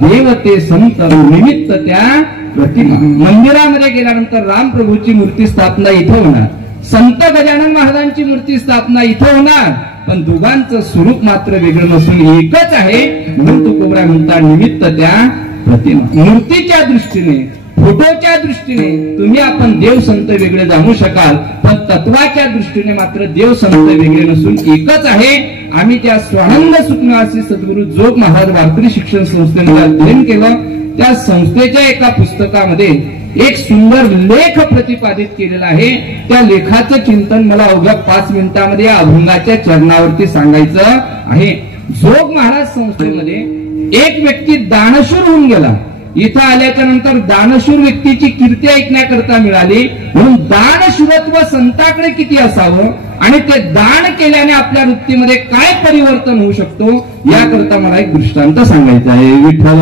देवते संत निमित्त त्या प्रतिमा. मंदिरामध्ये गेल्यानंतर रामप्रभूची मूर्ती स्थापना इथं होणार, संत गजानन महाराजांची मूर्ती स्थापना इथं होणार, पण दोघांचं स्वरूप मात्र वेगळं नसून एकच आहे. म्हणून तुकोबरा म्हणता निमित्त त्या प्रतिमा. मूर्तीच्या दृष्टीने फोटोच्या दृष्टीने तुम्ही आपण देव संत वेगळे जाणू शकाल, पण तत्वाच्या दृष्टीने मात्र देव संत वेगळे नसून एकच आहे. आम्ही त्या स्वानंद सुखनिवासी सद्गुरू जोग महाराज वारकरी शिक्षण संस्थेने अध्ययन केलं. त्या संस्थेच्या एका पुस्तकामध्ये एक सुंदर लेख प्रतिपादित केलेला आहे. त्या लेखाचं चिंतन मला अवघ्या 5 मिनिटांमध्ये या अभंगाच्या चरणावरती सांगायचं आहे. जोग महाराज संस्थेमध्ये एक व्यक्ती दानशूर होऊन गेला. इथं आल्याच्या नंतर दानशूर व्यक्तीची कीर्ती ऐकण्याकरता मिळाली. म्हणून दानशूरत्व संताकडे किती असावं आणि ते दान केल्याने आपल्या वृत्तीमध्ये काय परिवर्तन होऊ शकतो याकरता मला एक दृष्टांत सांगायचा आहे. विठ्ठल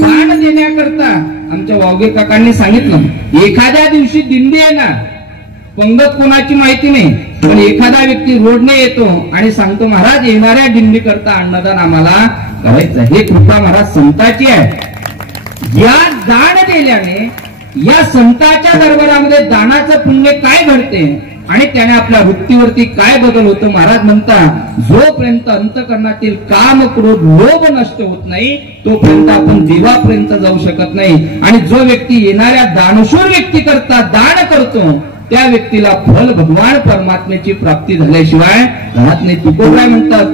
दान देण्याकरता आमच्या वावगे काकांनी सांगितलं, एखाद्या दिवशी दिंडी येणार, पंगत कोणाची माहिती नाही, पण एखादा व्यक्ती रोडने येतो आणि सांगतो महाराज येणाऱ्या दिंडी करता अन्नदान आम्हाला करायचं. हे कृपा महाराज संताची आहे. या दान दिल्याने या संताच्या दरबारामध्ये दानाचं पुण्य काय घडते आणि त्याने आपल्या वृत्तीवरती काय बदल होतो. महाराज म्हणता, जोपर्यंत अंतकरणातील काम क्रोध लोभ नष्ट होत नाही तोपर्यंत आपण देवापर्यंत जाऊ शकत नाही. आणि जो व्यक्ती येणाऱ्या दानशूर व्यक्ती करता दान करतो त्या व्यक्तीला फल भगवान परमात्म्याची प्राप्ती झाल्याशिवाय राहत नाही. तुकोबराय म्हणतात,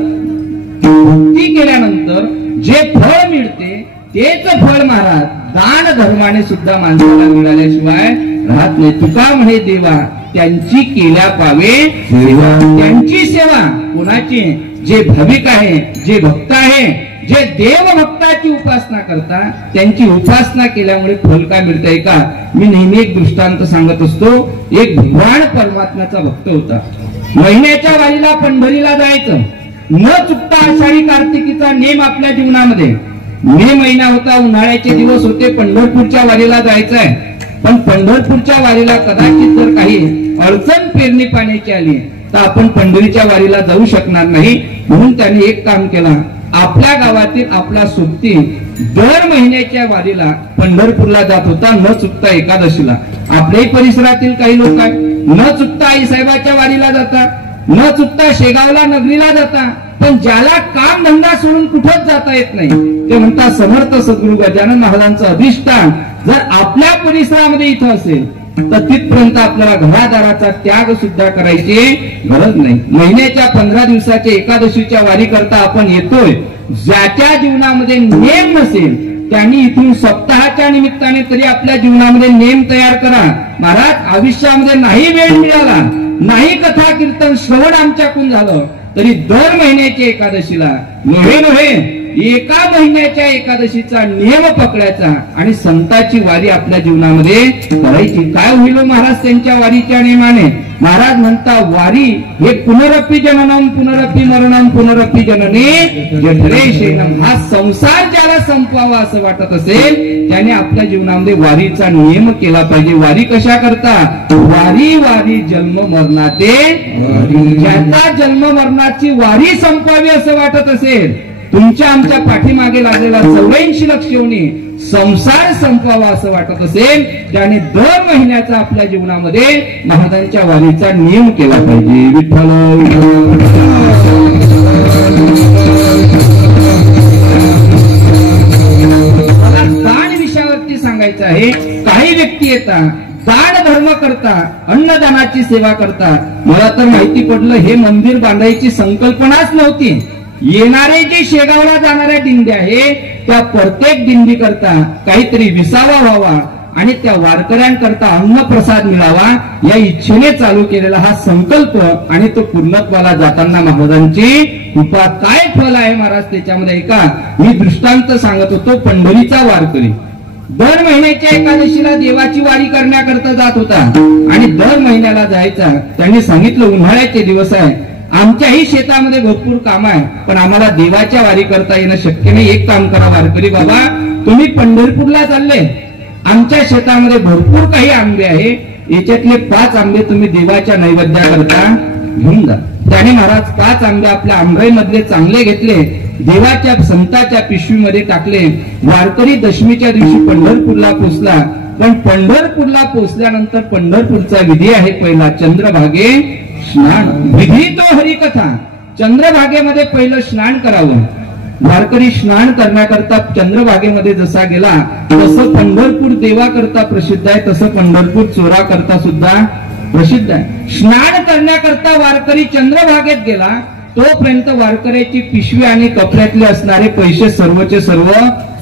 भक्ती केल्यानंतर जे फळ मिळते तेच फळ महाराज दान धर्माने सुद्धा माणसाला मिळाल्याशिवाय राहत नाही. तुका म्हणे देवा त्यांची केल्या पावे सेवा. त्यांची सेवा कोणाची? जे भाविक आहे, जे भक्त आहे, जे देव भक्ताची उपासना करता त्यांची उपासना केल्यामुळे फल काय मिळतंय का? मी नेहमी एक दृष्टांत सांगत असतो. एक भगवान परमात्म्याचा भक्त होता. महिन्याच्या वारीला पंढरीला जायचं, न चुकता आषाढी कार्तिकीचा नेम आपल्या जीवनामध्ये. मे महिना होता, उन्हाळ्याचे दिवस होते, पंढरपूरच्या वारीला जायचंय. पण पंढरपूरच्या वारीला कदाचित जर काही अडचण पेरणी पाण्याची आली तर आपण पंढरीच्या वारीला जाऊ शकणार नाही. म्हणून त्यांनी एक काम केलं, आपल्या गावातील आपला सोबती दर महिन्याच्या वारीला पंढरपूरला जात होता, न चुकता एकादशीला. आपल्याही परिसरातील काही लोक न चुकता आई साहेबाच्या वारीला जाता, न चुकता शेगावला नगरीला जाता. पण ज्याला काम धंदा सोडून कुठंच जाता येत नाही ते म्हणतात समर्थ सद्गुरू गजानन महाराजांचं अधिष्ठान जर आपल्या परिसरामध्ये इथं असेल तर तिथपर्यंत आपल्याला घरादाराचा त्याग सुद्धा करायची गरज नाही. महिन्याच्या 15 दिवसाच्या एकादशीच्या वारी करता आपण येतोय. ज्याच्या जीवनामध्ये नेम नसेल त्यांनी इथून सप्ताहाच्या निमित्ताने तरी आपल्या जीवनामध्ये नेम तयार करा. महाराज आयुष्यामध्ये नाही वेळ मिळाला, नाही कथा कीर्तन श्रवण आमच्याकडून झालं तरी दर महिन्याच्या एकादशीला नव्हे एका महिन्याच्या एकादशीचा नियम पकडायचा आणि संताची वारी आपल्या जीवनामध्ये करायची. काय होईल महाराज त्यांच्या वारीच्या नियमाने? महाराज म्हणता, वारी हे पुनरपी जननम पुनरपी मरणम पुनरपी जननी जठरेशेनम. हा संसार ज्याला संपवावा असं वाटत असेल त्याने आपल्या जीवनामध्ये वारीचा नियम केला पाहिजे. वारी कशा करता? वारी वारी जन्म मरणाते. ज्याचा जन्म मरणाची वारी संपवावी असं वाटत असेल, तुमच्या आमच्या पाठीमागे लागलेला 84 लक्ष योनी संसार संपवावा असं वाटत असेल त्याने दर महिन्याचा आपल्या जीवनामध्ये महाराजांच्या वारीचा नियम केला पाहिजे. विठ्ठल मला दान विषयावरती सांगायचं आहे. काही व्यक्ती येतात दान धर्म करता, अन्नदानाची सेवा करता. मला तर माहिती पडलं हे मंदिर बांधायची संकल्पनाच नव्हती. येणारे जे शेगावला जाणाऱ्या दिंडी आहे त्या प्रत्येक दिंडी करता काहीतरी विसावा व्हावा आणि त्या वारकऱ्यांकरता अन्नप्रसाद मिळावा या इच्छेने चालू केलेला हा संकल्प आणि तो पूर्णत्वाला जाताना महाराजांची कृपा. काय फल आहे महाराज त्याच्यामध्ये? ऐका, मी दृष्टांत सांगत होतो. पंढरीचा वारकरी दर महिन्याच्या एकादशीला देवाची वारी करण्याकरता जात होता आणि दर महिन्याला जायचा. त्यांनी सांगितलं उन्हाळ्याचे दिवस आहे, आमच्याही शेतामध्ये भरपूर काम आहे पण आम्हाला देवाच्या वारी करता येणं शक्य नाही. एक काम करा वारकरी बाबा, तुम्ही पंढरपूरला चालले, आमच्या शेतामध्ये भरपूर काही आंबे आहे, याच्यातले 5 आंबे तुम्ही देवाच्या नैवेद्याकरता घेऊन जा. त्याने महाराज 5 आंबे आपल्या आंबे मधले चांगले घेतले, देवाच्या संताच्या पिशवीमध्ये टाकले. वारकरी दशमीच्या दिवशी पंढरपूरला पोहोचला. पण पंढरपूरला पोहोचल्यानंतर पंढरपूरचा विधी आहे पहिला चंद्रभागे स्नान विधी तो हरिकथा, चंद्रभागेमध्ये पहिलं स्नान करावं. वारकरी स्नान करण्याकरता चंद्रभागेमध्ये जसा गेला तसं पंढरपूर देवाकरता प्रसिद्ध आहे, तसं पंढरपूर चोरा करता सुद्धा प्रसिद्ध आहे. स्नान करण्याकरता वारकरी चंद्रभागेत गेला तोपर्यंत वारकऱ्याची पिशवी आणि कपड्यातले असणारे पैसे सर्वचे सर्व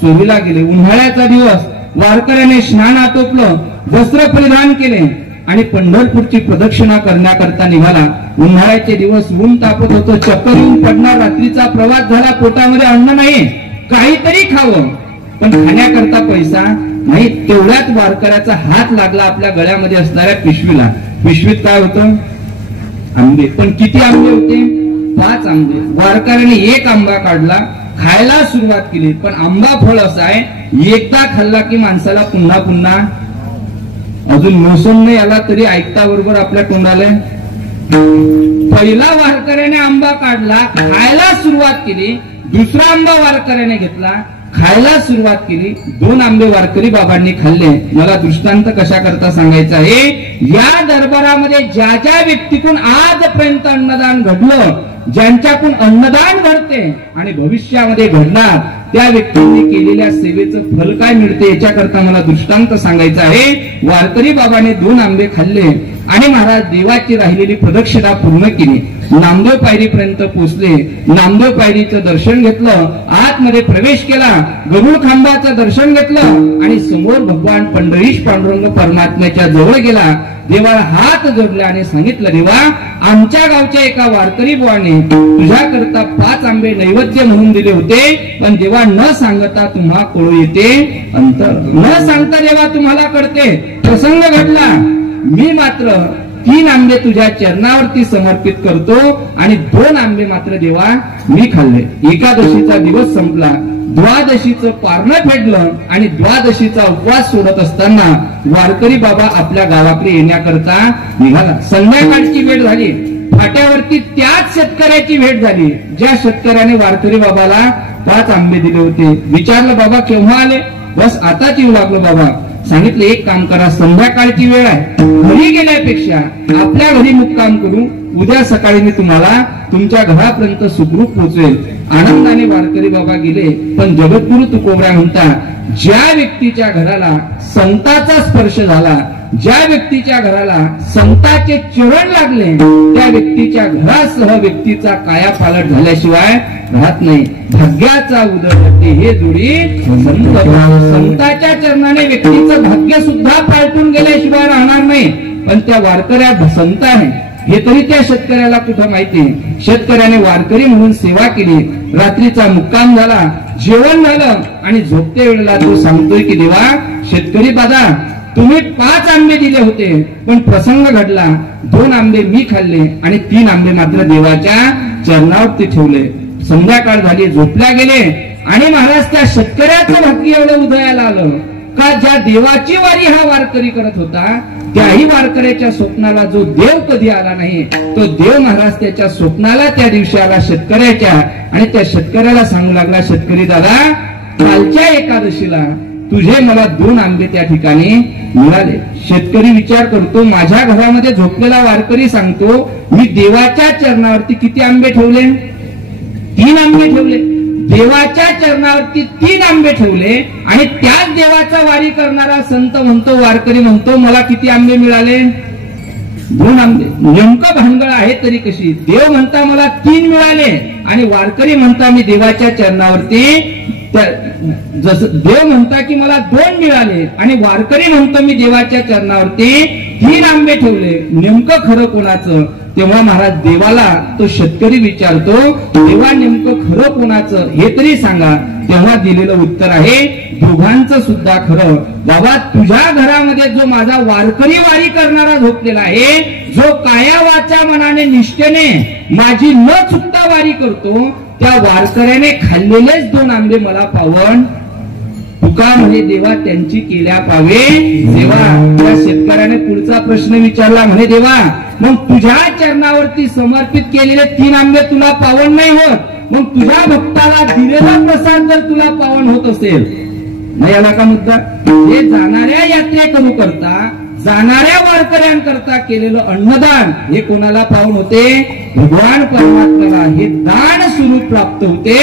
चोरीला गेले. उन्हाळ्याचा दिवस, वारकऱ्याने स्नान आटोपलं, वस्त्र परिधान केले आणि पंढरपूरची प्रदक्षिणा करण्याकरता निघाला. उन्हाळ्याचे दिवस, ऊन तापत होतं, चक्कर येऊन पडणार, रात्रीचा प्रवास झाला, पोटामध्ये अन्न नाही, काहीतरी खावं पण खाण्याकरता पैसा नाही. तेवढ्याच वारकऱ्याचा हात लागला आपल्या गळ्यामध्ये असणाऱ्या पिशवीला. पिशवीत काय होतं? आंबे. पण किती आंबे होते? 5 आंबे. वारकऱ्याने एक आंबा काढला, खायला सुरुवात केली. पण आंबा फळ असं आहे, एकदा खाल्ला की माणसाला पुन्हा पुन्हा, अजून मोसम नाही आला तरी ऐकता बरोबर आपल्या तोंडाला. पहिला वारकऱ्याने आंबा काढला, खायला सुरुवात केली. दुसरा आंबा वारकऱ्याने घेतला, खायला सुरुवात केली. 2 आंबे वारकरी बाबांनी खाल्ले. मला दृष्टांत कशा करता सांगायचा आहे, या दरबारामध्ये ज्या ज्या व्यक्तीकडून आजपर्यंत अन्नदान घडलं, ज्यांच्याकडून अन्नदान घडते आणि भविष्यामध्ये घडणार, त्या व्यक्तींनी केलेल्या सेवेचं फल काय मिळते याच्याकरता मला दृष्टांत सांगायचा आहे. वारकरी बाबाने 2 आंबे खाल्ले आणि महाराज देवाची राहिलेली प्रदक्षिणा पूर्ण केली. नामदेव पायरीपर्यंत पोहोचले. नामदेव पायरीचं दर्शन घेतलं, आतमध्ये प्रवेश केला, गरुड खांबाचं दर्शन घेतलं आणि समोर भगवान पंढरीश पांडुरंग परमात्म्याच्या जवळ गेला. देवाला हात जोडले आणि सांगितलं, देवा, आमच्या गावच्या एका वारकरी बुवाने तुझ्याकरता 5 आंबे नैवेद्य म्हणून दिले होते, पण देवा न सांगता तुम्हा कळू येते अंतर. न सांगता देवा तुम्हाला कळते. प्रसंग घडला, मी मात्र 3 आंबे तुझ्या चरणावरती समर्पित करतो आणि 2 आंबे मात्र देवा मी खाल्ले. एकादशीचा दिवस संपला, द्वादशीचं पारणं फेडलं आणि द्वादशीचा उपवास सोडत असताना वारकरी बाबा आपल्या गावाकडे येण्याकरता निघाला. संध्याकाळची वेळ झाली. फाट्यावरती त्याच शेतकऱ्याची भेट झाली, ज्या शेतकऱ्याने वारकरी बाबाला 5 आंबे दिले होते. विचारलं, बाबा केव्हा आले? बस आताच येऊ लागलो बाबा. सांगितलं, एक काम करा, संध्याकाळची वेळ आहे, घरी गेल्यापेक्षा आपल्या घरी मुक्काम करू, उद्या सकाळी मी तुम्हाला तुमच्या घरापर्यंत सुखरूप पोहोचेल. आनंदाने वारकरी बाबा गेले. पण जगद्गुरु तुकोबरा म्हणतात, ज्या व्यक्तीच्या घराला संताचा स्पर्श झाला, ज्या व्यक्तीच्या घराला संताचे चरण लागले, त्या व्यक्तीच्या घरासह व्यक्तीचा कायापालट झाल्याशिवाय राहत नाही. भाग्याचा उदय हे जोडी संत. संताच्या चरणाने व्यक्तीचं भाग्य सुद्धा पालटून गेल्याशिवाय राहणार नाही. पण त्या वारकऱ्या संत आहे हे तरी त्या शेतकऱ्याला कुठं माहिती. शेतकऱ्याने वारकरी म्हणून सेवा केली. रात्रीचा मुक्काम झाला, जेवण झालं आणि झोपते वेळेला तो सांगतोय की देवा, शेतकरी दादा, तुम्ही 5 आंबे दिले होते, पण प्रसंग घडला, 2 आंबे मी खाल्ले आणि 3 आंबे मात्र देवाच्या चरणावरती ठेवले. संध्याकाळ झाली, झोपल्या गेले आणि महाराज त्या शेतकऱ्याचं भाग्य एवढं उदयाला आलं का ज्या देवाची वारी हा वारकरी करत होता, त्याही वारकऱ्याच्या स्वप्नाला जो देव कधी आला नाही, तो देव महाराज त्याच्या स्वप्नाला त्या दिवशी आला शेतकऱ्याच्या. आणि त्या शेतकऱ्याला सांगू लागला, शेतकरी दादा, कालच्या एकादशीला तुझे मला 2 आंबे त्या ठिकाणी मिळाले. शेतकरी विचार करतो, माझ्या घरामध्ये झोपलेला वारकरी सांगतो, मी देवाच्या चरणावरती किती आंबे ठेवले? 3 आंबे ठेवले. देवाच्या चरणावरती 3 आंबे ठेवले आणि त्याच देवाचा वारी करणारा संत म्हणतो, वारकरी म्हणतो, मला किती आंबे मिळाले? 2 आंबे. नेमकं भानगड आहे तरी कशी? देव म्हणता मला 3 मिळाले आणि वारकरी म्हणता मी देवाच्या चरणावरती, जसं देव म्हणता की मला 2 मिळाले आणि वारकरी म्हणतो मी देवाच्या चरणावरती 3 आंबे ठेवले. नेमकं खरं कोणाचं? तेव्हा महाराज देवाला तो शेतकरी विचारतो, देवा नेमकं खरं कोणाचं हे तरी सांगा. तेव्हा दिलेलं उत्तर आहे, दोघांचं सुद्धा खरं. बाबा, तुझ्या घरामध्ये जो माझा वारकरी वारी करणारा झोपलेला आहे, जो काया वाचा मनाने निष्ठेने माझी न चुकता वारी करतो, त्या वारकऱ्याने खाल्लेलेच 2 आंबे मला पावन. तुका म्हणे देवा त्यांची केल्या पावे सेवा. त्या शेतकऱ्याने पुढचा प्रश्न विचारला, म्हणे देवा, मग तुझ्या चरणावरती समर्पित केलेले 3 आंबे तुला पावन नाही होत, मग तुझ्या भक्ताला दिलेला प्रसाद जर तुला पावन होत असेल, नाही आला का मुद्दा? हे जाणाऱ्या यात्रेकरू करता जाणाऱ्या वारकऱ्यांकरता केलेलं अन्नदान हे कोणाला पाहून होते? भगवान परमात्म्याला हे दान स्वरूप प्राप्त होते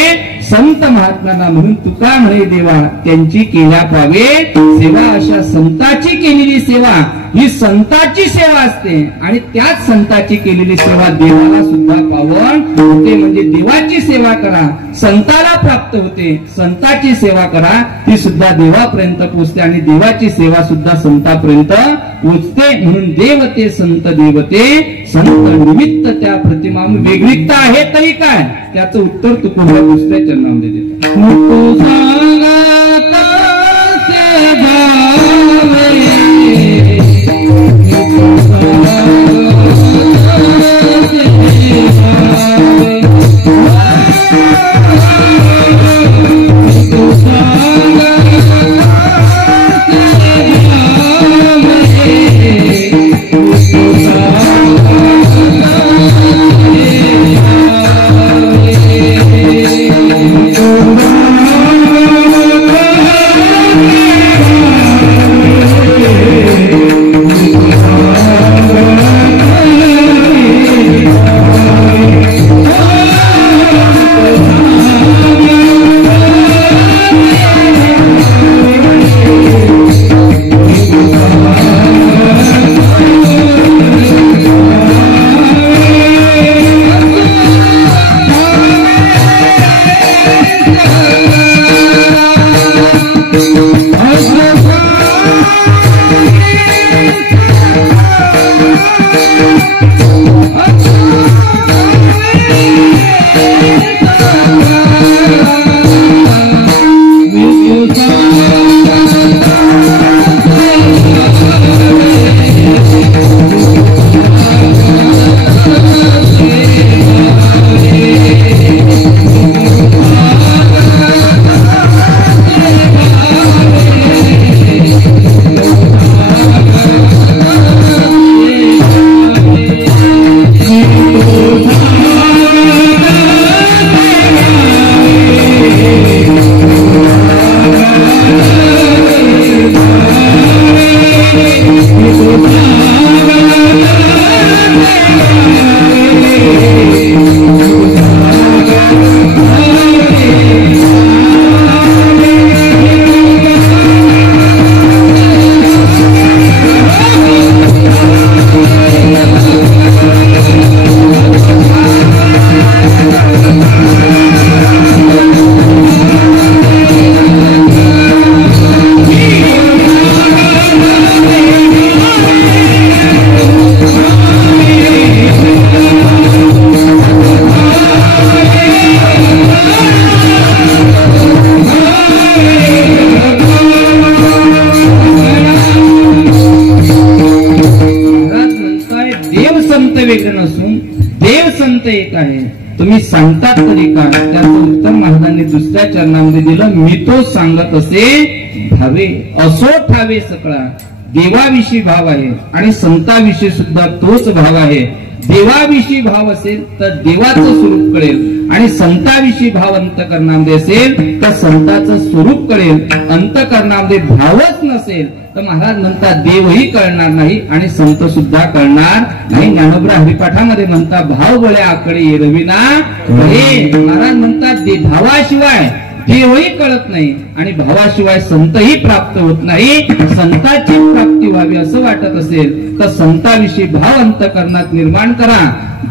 संत महात्म्यांना. म्हणून तुका म्हणे देवा त्यांची केल्या पावे सेवा. अशा संताची केलेली सेवा ही संताची सेवा असते आणि त्याच संताची केलेली सेवा देवाला सुद्धा पावन होते. म्हणजे देवाची सेवा करा संताला प्राप्त होते, संताची सेवा करा ती सुद्धा देवापर्यंत पोचते आणि देवाची सेवा सुद्धा संतापर्यंत पोचते. म्हणून देवते संत देवते संत निमित्त त्या प्रतिमा. वेगळीकता आहे तरी काय? त्याचं उत्तर तुकोबा दुसऱ्या चरणामध्ये देतात. एक आहे तुम्ही सांगतात तरी का? त्याचं उत्तर महाराजांनी दुसऱ्या चरणामध्ये दिलं. मी तो सांगत असे भावे असो ठावे सकळा. देवाविषयी भाव आहे आणि संताविषयी सुद्धा तोच भाव आहे. देवाविषयी भाव असेल तर देवाचं स्वरूप कळेल आणि संताविषयी भाव अंतःकरणामध्ये असेल तर संताचं स्वरूप कळेल. अंतःकरणामध्ये भावच नसेल तर महाराज म्हणतात देवही कळणार नाही आणि संत सुद्धा कळणार नाही. ज्ञानोबा हरिपाठामध्ये म्हणतात भाव बळे आकडे एरविना. महाराज म्हणतात भावाशिवाय देवही कळत नाही आणि भावाशिवाय संतही प्राप्त होत नाही. संताची प्राप्ती व्हावी असं वाटत असेल तर संताविषयी भाव अंतःकरणात निर्माण करा.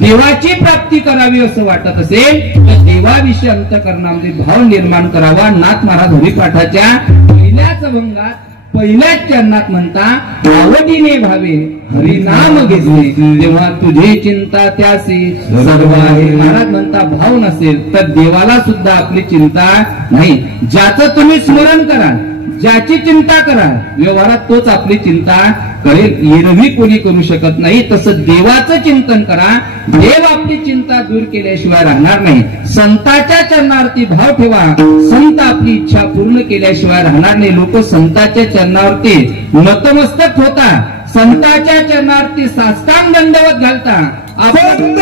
देवाची प्राप्ती करावी असं वाटत असेल तर देवाविषयी अंतःकरणामध्ये भाव निर्माण करावा. नाथ महाराज हरिपाठाच्या पहिल्याच अभंगात पहिल्याच चरणात म्हणता आवडीने भावे हरिनाम घेतले तेव्हा तुझे चिंता त्यासी सर्व आहे. महाराज म्हणता भाव नसेल तर देवाला सुद्धा आपली चिंता नाही. ज्याचं तुम्ही स्मरण करा, ज्याची चिंता करा व्यवहारात तोच आपली चिंता करेल. एरवी कोणी करू शकत नाही. तसं देवाचं चिंतन करा. देव आपली चिंता दूर केल्याशिवाय राहणार नाही. संताच्या चरणावरती भाव ठेवा. संत आपली इच्छा पूर्ण केल्याशिवाय राहणार नाही. लोक संताच्या चरणावरती नतमस्तक होता, संताच्या चरणावरती साष्टांग दंडवत घालता. आपण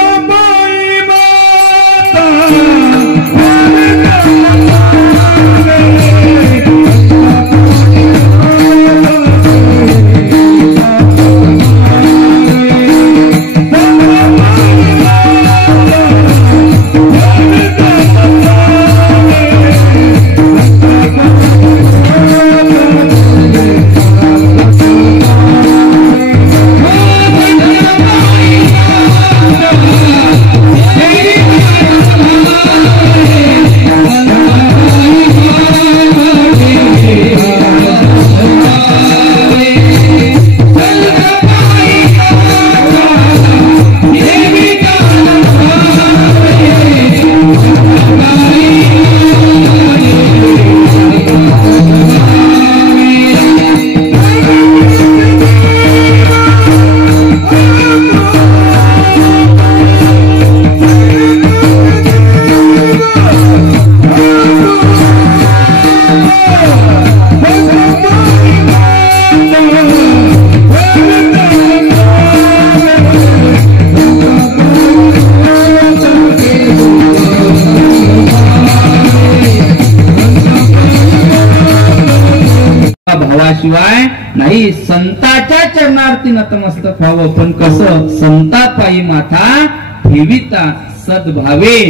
घडल्याशिवाय नाही. संताच्या चरणार्थी नतमस्तक व्हावं. पण कसं? संता पायी माथा ठेविता सद्भावे,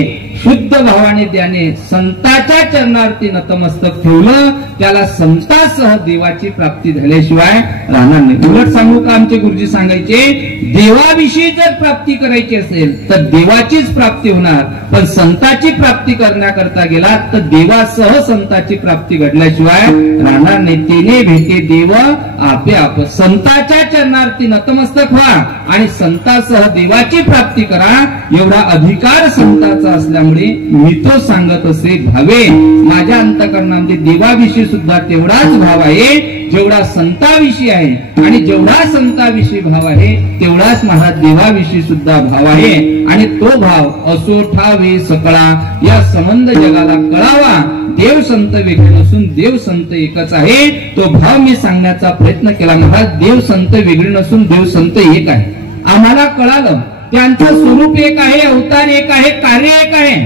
शुद्ध भावाने त्याने संताच्या चरणार्थी नतमस्तक ठेवलं, त्याला संतासह देवाची प्राप्ती झाल्याशिवाय राहणार नाही. उलट सांगू का, आमचे गुरुजी सांगायचे, देवाविषयी जर प्राप्ती करायची असेल तर देवाचीच प्राप्ती होणार, पण संताची प्राप्ती करण्याकरता गेला तर देवासह संताची प्राप्ती घडल्याशिवाय राहणार नाही. तेने भेटे देव आपे आप. संताच्या चरणार्थी नतमस्तक व्हा आणि संतासह देवाची प्राप्ती करा, एवढा अधिकार संताचा असल्यामुळे मी तो सांगत असे भावे. माझ्या अंतःकरणामध्ये देवाविषयी सुद्धा तेवढाच भाव आहे जेवढा संताविषयी आहे, आणि जेवढा संताविषयी भाव आहे तेवढाच महाराज देवाविषयी सुद्धा भाव आहे. आणि तो भाव असो ठावे सकळा, या संबंध जगाला कळावा. देव संत वेगळे नसून देव संत एकच आहे. तो भाव मी सांगण्याचा प्रयत्न केला. महाराज देव संत वेगळे नसून देव संत एक आहे. आम्हाला कळालं त्यांचं स्वरूप एक आहे, अवतार एक आहे, कार्य एक आहे,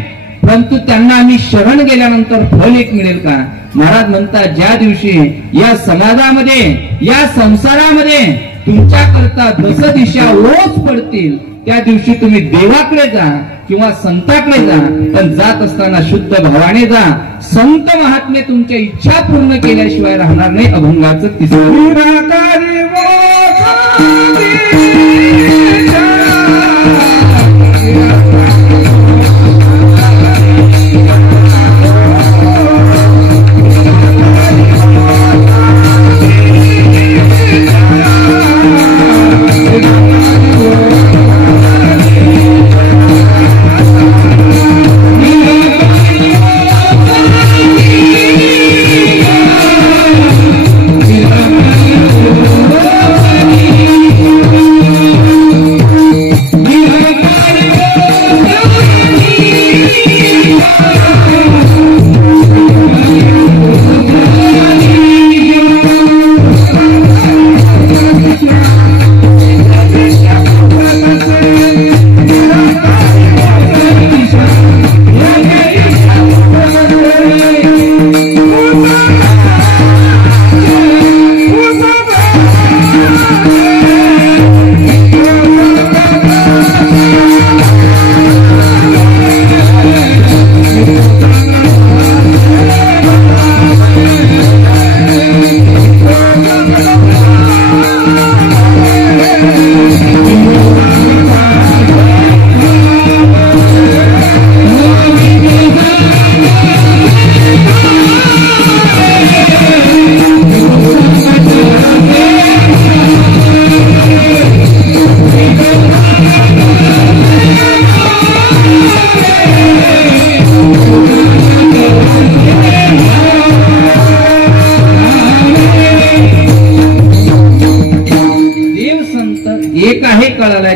परंतु त्यांना आम्ही शरण गेल्यानंतर फल एक मिळेल का? महाराज म्हणतात, ज्या दिवशी या समाजामध्ये या संसारामध्ये तुमच्याकरता दस दिशा ओझ पडतील त्या दिवशी तुम्ही देवाकडे जा किंवा संताकडे जा, पण जात असताना शुद्ध भावाने जा. संत महात्मे तुमच्या इच्छा पूर्ण केल्याशिवाय राहणार नाही. अभंगाचं तिसरं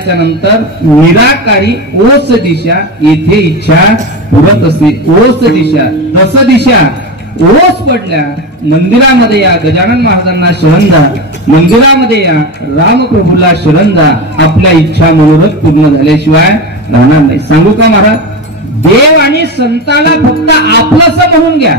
नंतर निराकारी ओस दिशा येथे इच्छा पुरत असते. ओस दिशा दस दिशा ओस पडल्या. मंदिरामध्ये या गजानन महाराजांना शरण जा, मंदिरामध्ये या रामप्रभूला शरण जा. आपल्या इच्छा मनोरथ पूर्ण झाल्याशिवाय राहणार नाही. सांगू का महाराज, देव आणि संताला फक्त आपलंसं म्हणून घ्या.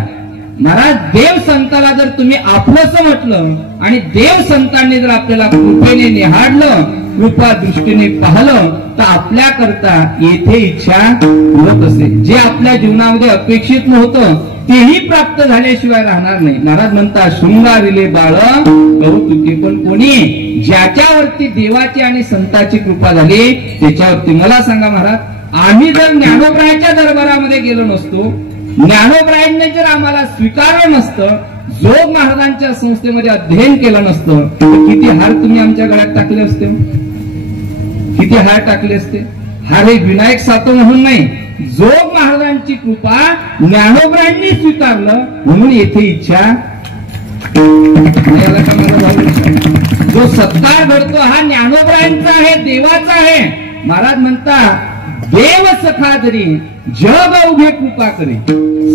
महाराज देव संताला जर तुम्ही आपलंसं म्हटलं आणि देव संतांनी जर आपल्याला कृपेने निहाळलं, कृपा दृष्टीने पाहिलं, तर आपल्या करता येथे इच्छा पुरत असते. जे आपल्या जीवनामध्ये अपेक्षित नव्हतं तेही प्राप्त झाल्याशिवाय राहणार नाही. महाराज म्हणतात, शृंगारिले बाळ कौतुके. पण कोणी ज्याच्यावरती देवाची आणि संताची कृपा झाली त्याच्यावरती. मला सांगा महाराज, आम्ही जर ज्ञानोबरायाच्या दरबारामध्ये गेलो नसतो, ज्ञानोबरायांनी जर आम्हाला स्वीकारलं नसतं, जोग महाराजांच्या संस्थेमध्ये अध्ययन केलं नसतं, तर किती हार तुम्ही आमच्या गळ्यात टाकले असते? किती हार टाकले असते? हार हे विनायक सातो म्हणून नाही, जोग महाराजांची कृपा ज्ञानोबरायांनी स्वीकारलं म्हणून येथे इच्छा. जो सत्कार घडतो हा ज्ञानोबरायांचा आहे, देवाचा आहे. महाराज म्हणतात, देव सखा जरी जग अवघे कृपा करे.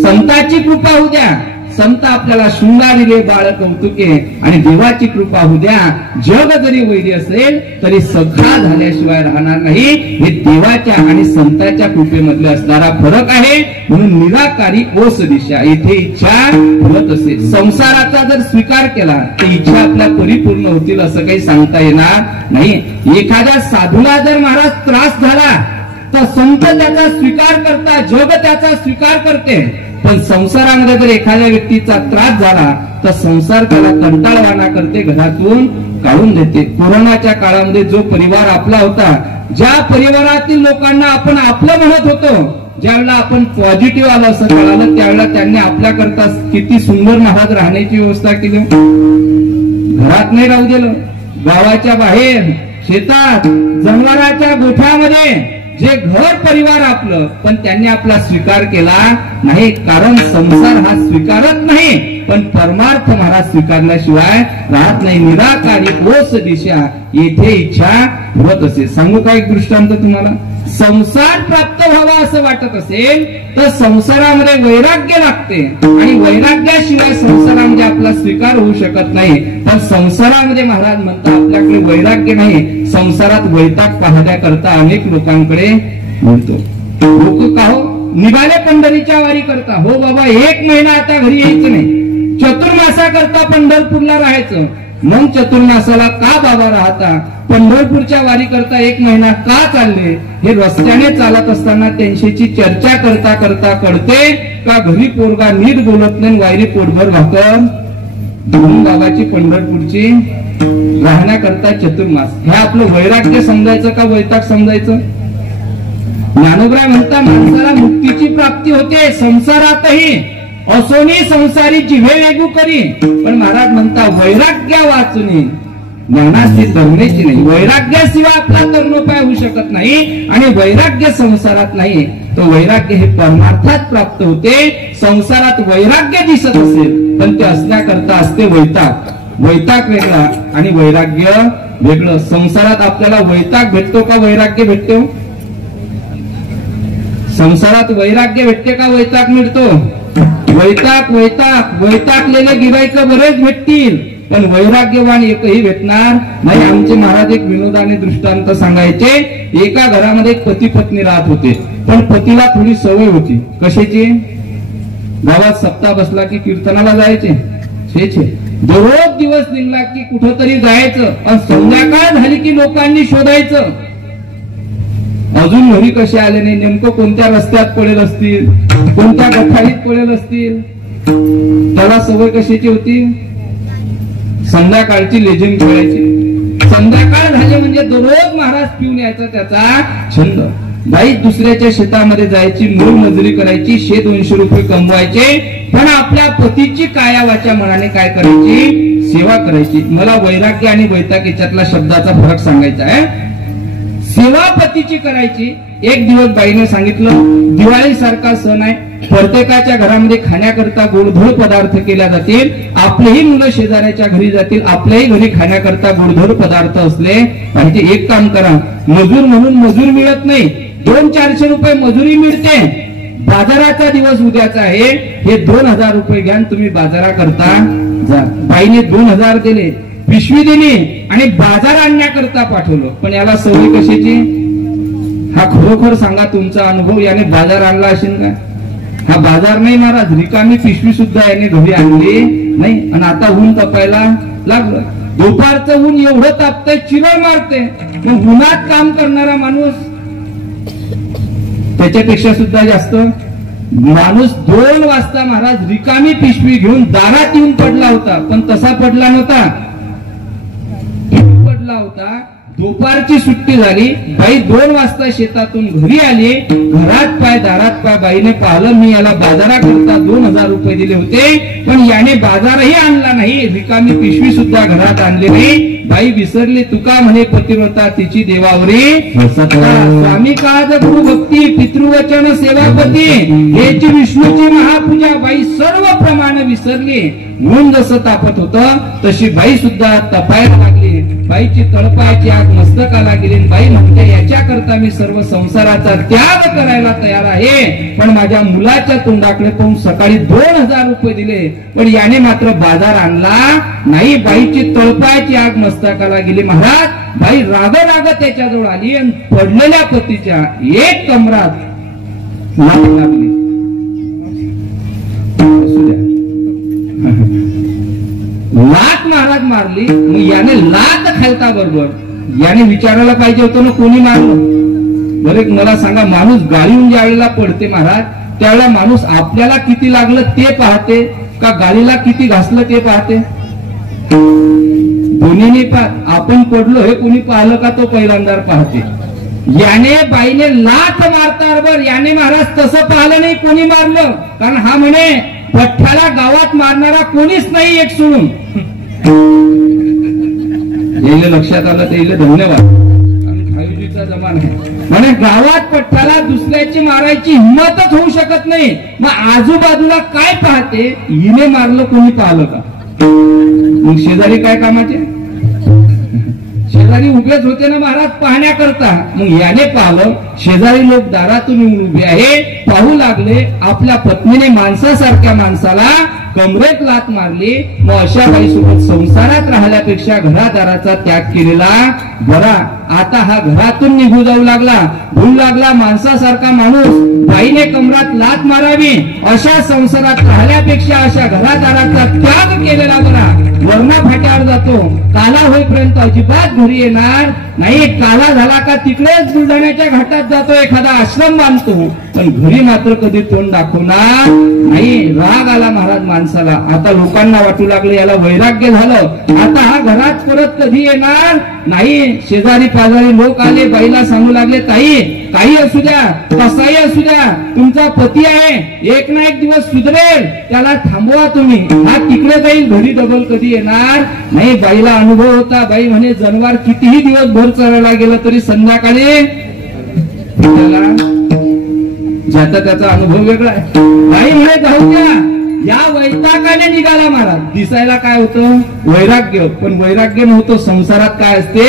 संताची कृपा होऊ द्या, संत आपल्याला शृंगारिले बाळ कौतुके, आणि देवाची कृपा होऊ द्या. जग जरी वैरी असेल तरी सखा झाल्याशिवाय राहणार नाही. हे देवाच्या आणि संतांच्या कृपेमधले असणारा फरक आहे. म्हणून निराकारी ओस दिशा, इथे इच्छा होत असेल. संसाराचा जर स्वीकार केला तर इच्छा आपल्या परिपूर्ण होतील असं काही सांगता येणार नाही. एखाद्या साधूला जर महाराज त्रास झाला तर संत त्याचा स्वीकार करता, जग त्याचा स्वीकार करते. पण संसारामध्ये जर एखाद्या व्यक्तीचा त्रास झाला तर संसार त्याला कंटाळवाणा करते, घरातून काढून देते. कोरोनाच्या काळामध्ये जो परिवार आपला होता, ज्या परिवारातील लोकांना आपण आपलं म्हणत होतो, ज्यावेळेला आपण पॉझिटिव्ह आलं असं कळालं त्यावेळेला त्यांनी आपल्याकरता किती सुंदर महाग राहण्याची व्यवस्था केली. घरात नाही राहू दिलं, गावाच्या बाहेर, शेतात, जनावरांच्या गोठ्यामध्ये जे घर परिवार आपलं, पण त्यांनी आपला स्वीकार केला नाही. कारण संसार हा स्वीकारत नाही, पण परमार्थ महाराज स्वीकारल्याशिवाय राहत नाही. निराकारी ओस दिशा, येथे इच्छा होत असे. सांगू का एक दृष्टांत तुम्हाला? संसार प्राप्त व्हावा असं वाटत असेल तर संसारामध्ये वैराग्य लागते, आणि वैराग्याशिवाय संसारामध्ये आपला स्वीकार होऊ शकत नाही. पण संसारामध्ये महाराज म्हणतात आपल्याकडे वैराग्य नाही, संसारात वैताग पाहण्याकरता अनेक लोकांकडे मिळतो. लोक का हो निघाले पंढरीच्या वारी करता, हो बाबा 1 महिना आता घरी यायचं नाही, चतुर्मासाकरता पंढरपूरला राहायचं. मग चतुर्मासाला का बाबा राहता? पंढरपूरच्या वारी करता 1 महिना का चालले? हे रस्त्याने चालत असताना त्यांच्याशी चर्चा करता करता कळते का घरी पोरगा नीट बोलत नाही, वायरी पोटभर भाकर दोन गावाची पंढरपूरची राहण्याकरता चतुर्मास. हे आपलं वैराग्य समजायचं का वैताग समजायचं? ज्ञानोबराय म्हणता माणसाला मुक्तीची प्राप्ती होते संसारातही, असोनी संसारी जिव्हे वेगू करी. पण महाराज म्हणता वैराग्य वाचुनी ज्ञानाची धरण्याची नाही. वैराग्याशिवाय आपला तरणोपाय होऊ शकत नाही, आणि वैराग्य संसारात नाही. तो वैराग्य हे परमार्थात प्राप्त होते. संसारात वैराग्य दिसत असेल पण ते असण्याकरता असते वैताग. वैताग वेगळा आणि वैराग्य वेगळं. संसारात आपल्याला वैताग भेटतो का वैराग्य भेटतो? संसारात वैराग्य भेटते का वैताग मिळतो? वैताग वैताग वैतागलेले गिराईक बरेच भेटतील, पण वैराग्यवान एकही भेटणार नाही. आमचे महाराज एक विनोदाने दृष्टांत सांगायचे. एका घरामध्ये एक पती पत्नी राहत होते, पण पतीला थोडी सवय होती. कशाची? गावात सप्ताह बसला की कीर्तनाला जायचे. दररोज दिवस निघला की कुठंतरी जायचं, आणि संध्याकाळ झाली की लोकांनी शोधायचं अजून घरी कसे आले नाही, नेमकं कोणत्या रस्त्यात पडेल असतील, कोणत्या गठारीत पडेल असतील. त्याला सवय कशाची होती? संध्याकाळची लेझिम खेळायची. संध्याकाळ झाली म्हणजे दररोज महाराज पिऊन यायचा त्याचा छंद. बाई दुसऱ्याच्या शेतामध्ये जायची, मूळ मजुरी करायची, 100-200 रुपये कमवायचे, पण आपल्या पतीची काया वाच्या मनाने काय करायची? सेवा करायची. मला वैराग्य आणि वैताग याच्यातला शब्दाचा फरक सांगायचा आहे. सेवा पतीची करायची. एक दिवस बाईने सांगितलं दिवाळी सारखा सण आहे, प्रत्येकाच्या घरामध्ये खाण्याकरता गोडधोड पदार्थ केल्या जातील, आपलेही मुलं शेजाऱ्याच्या घरी जातील, आपल्याही घरी खाण्याकरता गोडधोड पदार्थ असले पाहिजे. एक काम करा, मजूर म्हणून मजूर मिळत नाही, 200-400 रुपये मजुरी मिळते. बाजाराचा दिवस उद्याचा आहे, हे 2000 रुपये घ्या, तुम्ही बाजाराकरता जा. बाईने 2000 दिले, पिशवी दिली आणि बाजार आणण्याकरता पाठवलं. पण याला सवय कशाची? हा खरोखर सांगा तुमचा अनुभव, याने बाजार आणला असेल का? हा बाजार नाही महाराज, रिकामी पिशवी सुद्धा याने घरी आणली नाही. आणि आता ऊन तपायला लागलं. दुपारचं ऊन एवढं तापतंय, चिरळ मारते. मग उन्हात काम करणारा माणूस त्याच्यापेक्षा सुद्धा जास्त माणूस 2 वाजता महाराज रिकामी पिशवी घेऊन दारात येऊन पडला होता. पण तसा पडला नव्हता, पडला होता. दुपारची सुट्टी झाली, बाई 2 वाजता शेतातून घरी आली. घरात पाय दारात पाय. बाईने पाहिलं मी याला बाजाराकरता 2000 रुपये दिले होते, पण याने बाजारही आणला नाही, रिकामी पिशवी सुद्धा घरात आणली नाही. बाई विसरली तुका म्हणे पतिव्रता तिची देवावरी सत्ता. स्वामी काज गुरु भक्ती पितृवचन सेवापती, हेची विष्णूची महापूजा. बाई सर्व प्रमाण विसरली. ऊन जसं तापत होतं तशी बाई सुद्धा तपायला लागली. बाईची तळपायाची आग मस्तकाला गेली. बाई म्हणते याच्याकरता मी सर्व संसाराचा त्याग करायला तयार आहे, पण माझ्या मुलाच्या तोंडाकडे पाहून सकाळी 2000 रुपये दिले, पण याने मात्र बाजार आणला नाही. बाईची तळपायाची आग मस्तकाला गेली. महाराज बाई राग त्याच्याजवळ आली आणि पडलेल्या पतीच्या एक कमरात लाथ लागली. लात महाराज मारली. मग याने लात खालता बरोबर याने विचारायला पाहिजे होतं ना कोणी मारलं. बरे मला सांगा, माणूस गाळीहून ज्या वेळेला पडते महाराज, त्यावेळेला माणूस आपल्याला किती लागलं ते पाहते का गाडीला किती घासलं ते पाहते? दोन्हीने पाहत. आपण पडलो हे कोणी पाहिलं का तो पहिल्यांदा पाहते. याने बाईने लाथ मारता बरोबर याने महाराज तसं पाहिलं नाही कोणी मारलं, कारण हा म्हणे पठ्ठ्याला गावात मारणारा कोणीच नाही एक सोडून. येईल लक्षात आलं ते येईल धन्यवाद. फायजीचा जमाना आहे म्हणे गावात पठ्ठ्याला दुसऱ्याची मारायची हिंमतच होऊ शकत नाही. मग आजूबाजूला काय पाहते, हिने मारलं कोणी पाहिलं का? मग शेजारी काय कामाचे? शेजारी उभेच होते ना महाराज पाहण्याकरता. मग याने पाहिलं, शेजारी लोक दारातून येऊन उभे आहे, पाहू लागले. आपल्या पत्नीने माणसासारख्या माणसाला कमरेत लात मारली. मग अशा बाईसोबत संसारात राहिल्यापेक्षा घरादाराचा त्याग केलेला बरा. आता हा घरातून निघू जाऊ लागला, भूल लागला माणसासारखा माणूस. बाईने कमरात लात मारावी, अशा संसारात राहिल्यापेक्षा अशा घरादाराचा त्याग केलेला बरा. वरणा फाट्यावर जातो, काला होईपर्यंत अजिबात घरी येणार नाही. काला झाला का तिकडेच बुलढाण्याच्या घाटात जातो, एखादा आश्रम बांधतो, पण घरी मात्र कधी तोंड दाखवणार नाही. राग आला महाराज माणसाला. आता लोकांना वाटू लागले याला वैराग्य झालं, आता हा घरात परत कधी येणार नाही. शेजारी पाजारी लोक आले, बाईला सांगू लागले, ताई काही असू द्या, कसाही असू द्या, तुमचा पती आहे, एक ना एक दिवस सुधरेल, त्याला थांबवा तुम्ही. हा तिकडे जाईल, घरी डबल कधी येणार नाही. बाईला अनुभव होता. बाई म्हणे जनावर कितीही दिवस भर चरायला गेलं तरी संध्याकाळी ज्याचा त्याचा अनुभव वेगळा आहे. बाई म्हणे जाऊ द्या, या वैतागाने निघाला महाराज. दिसायला काय होतं वैराग्य, पण वैराग्य नव्हतं. संसारात काय असते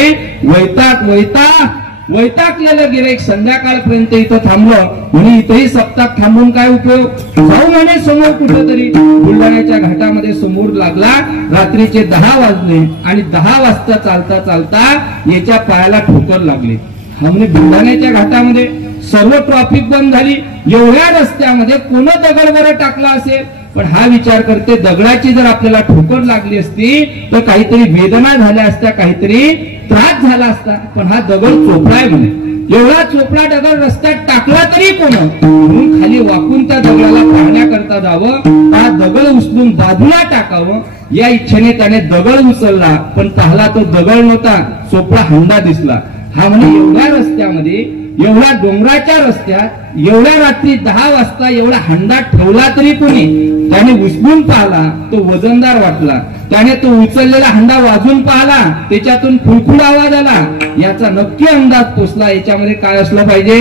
वैतागलेलं गेलं. एक संध्याकाळपर्यंत इथं थांबलं म्हणे इथंही सप्ताह थांबून काय उपयोग, जाऊ म्हणे समोर कुठेतरी. बुलढाण्याच्या घाटामध्ये समोर लागला. रात्रीचे 10 वाजले आणि 10 वाजता चालता चालता याच्या पायाला ठोकर लागली. हा म्हणे बुलढाण्याच्या घाटामध्ये सर्व ट्रॅफिक बंद झाली, एवढ्या रस्त्यामध्ये कोण दगड बरं टाकला असेल. पण हा विचार करते दगडाची जर आपल्याला ठोकर लागली असती तर काहीतरी वेदना झाल्या असत्या, काहीतरी त्रास झाला असता. पण हा दगड चोपडाय म्हणे. एवढा चोपडा दगड रस्त्यात टाकला तरी कोण, म्हणून खाली वाकून त्या दगडाला पाहण्याकरता जावं, हा दगड उचलून बाजूला टाकावं या इच्छेने त्याने दगड उचलला. पण पाहला तो दगड नव्हता, चोपडा हंडा दिसला. हा म्हणे एवढ्या रस्त्यामध्ये, एवढ्या डोंगराच्या रस्त्यात, एवढ्या रात्री 10 वाजता एवढा हंडा ठेवला तरी कोणी. त्याने उचलून पाहला, तो वजनदार वाटला. त्याने तो उचललेला हंडा वाजून पाहला, त्याच्यातून खुळखुळ आवाज आला. याचा नक्की अंदाज पोचला याच्यामध्ये काय असलं पाहिजे.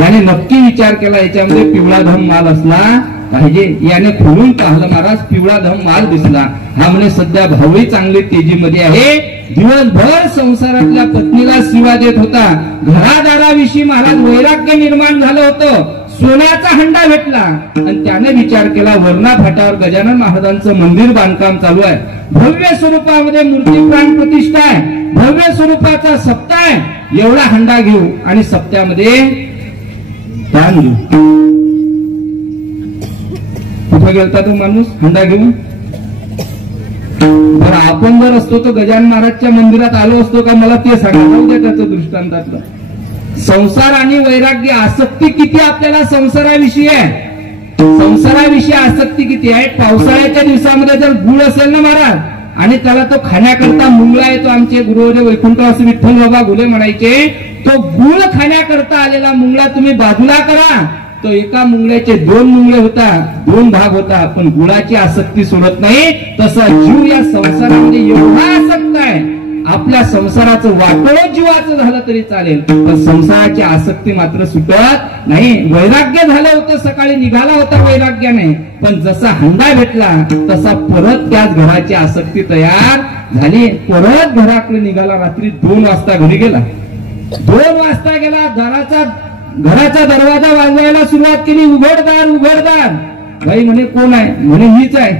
याने नक्की विचार केला याच्यामध्ये पिवळा धम माल असला पाहिजे. याने खोलून पाहिलं महाराज, पिवळा धम माल दिसला. हा म्हणे सध्या भाऊही चांगली तेजीमध्ये आहे. दिवसभर संसारातल्या पत्नीला शिवा देत होता. घरादाराविषयी महाराज वैराग्य निर्माण झालं होतं. सोन्याचा हंडा भेटला आणि त्याने विचार केला वरणा फाट्यावर गजानन महाराजांचं मंदिर बांधकाम चालू आहे. भव्य स्वरूपामध्ये मूर्ती प्राण प्रतिष्ठा आहे, भव्य स्वरूपाचा सप्ताह आहे. एवढा हंडा घेऊ आणि सप्त्यामध्ये दान घेऊ. कुठे गेलता तो माणूस हंडा घेऊन? बरं आपण जर असतो तर गजानन महाराजच्या मंदिरात आलो असतो का? मला ते सांगा. जाऊ द्या त्याचं दृष्टांतातलं. संसार आणि वैराग्य, आसक्ती किती आपल्याला संसाराविषयी आहे. संसाराविषयी आसक्ती किती आहे. पावसाळ्याच्या दिवसामध्ये जर गुळ असेल ना महाराज, आणि त्याला तो खाण्याकरता मुंगळा येतो. आमचे गुरुदेव वैकुंठवासी विठ्ठल बाबा घुले म्हणायचे, तो गुळ खाण्याकरता आलेला मुंगळा तुम्ही बाजूला करा. तो एका मुंगळ्याचे 2 मुंगळे होता, 2 भाग होता, पण गुळाची आसक्ती सोडत नाही. तसा जीव या संसारामध्ये एवढा आसक्त आहे. आपल्या आपल्या संसाराचं वाटोळं जीवाचं झालं तरी चालेल, पण संसाराची आसक्ती मात्र सुटत नाही. वैराग्य झालं होतं, सकाळी निघाला होता वैराग्याने, पण जसा हंडा भेटला तसा परत त्याच घराची आसक्ती तयार झाली. परत घराकडे निघाला. रात्री 2 वाजता घरी गेला. 2 वाजता गेला. घराचा दरवाजा वाजवायला सुरुवात केली. उघडदार उघडदार. बाई म्हणे कोण आहे? म्हणे मीच आहे.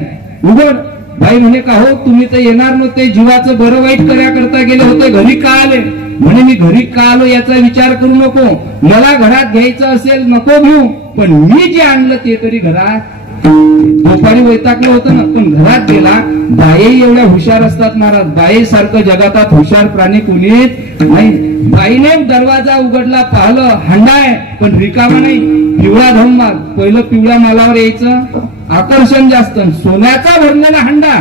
उघड. बाई म्हणे का हो, तुम्ही तर येणार नव्हते, जीवाचं बरं वाईट करता गेले होते, घरी का आले? म्हणे मी घरी का आलो याचा विचार करू नको, मला घरात घ्यायचं असेल नको घेऊ, पण मी जे आणलं ते तरी घरात. दुपारी वैतागलं होतं ना, पण घरात गेला. बाई एवढ्या हुशार असतात महाराज, बाई सारखं जगातात हुशार प्राणी कोणीच नाही. बाईने दरवाजा उघडला, पाहिलं हंडा आहे पण रिकामा नाही, पिवळा धम्माल. पहिलं पिवळ्या मालावर यायचं आकर्षण जास्त, सोन्याचा भरलेला हंडा.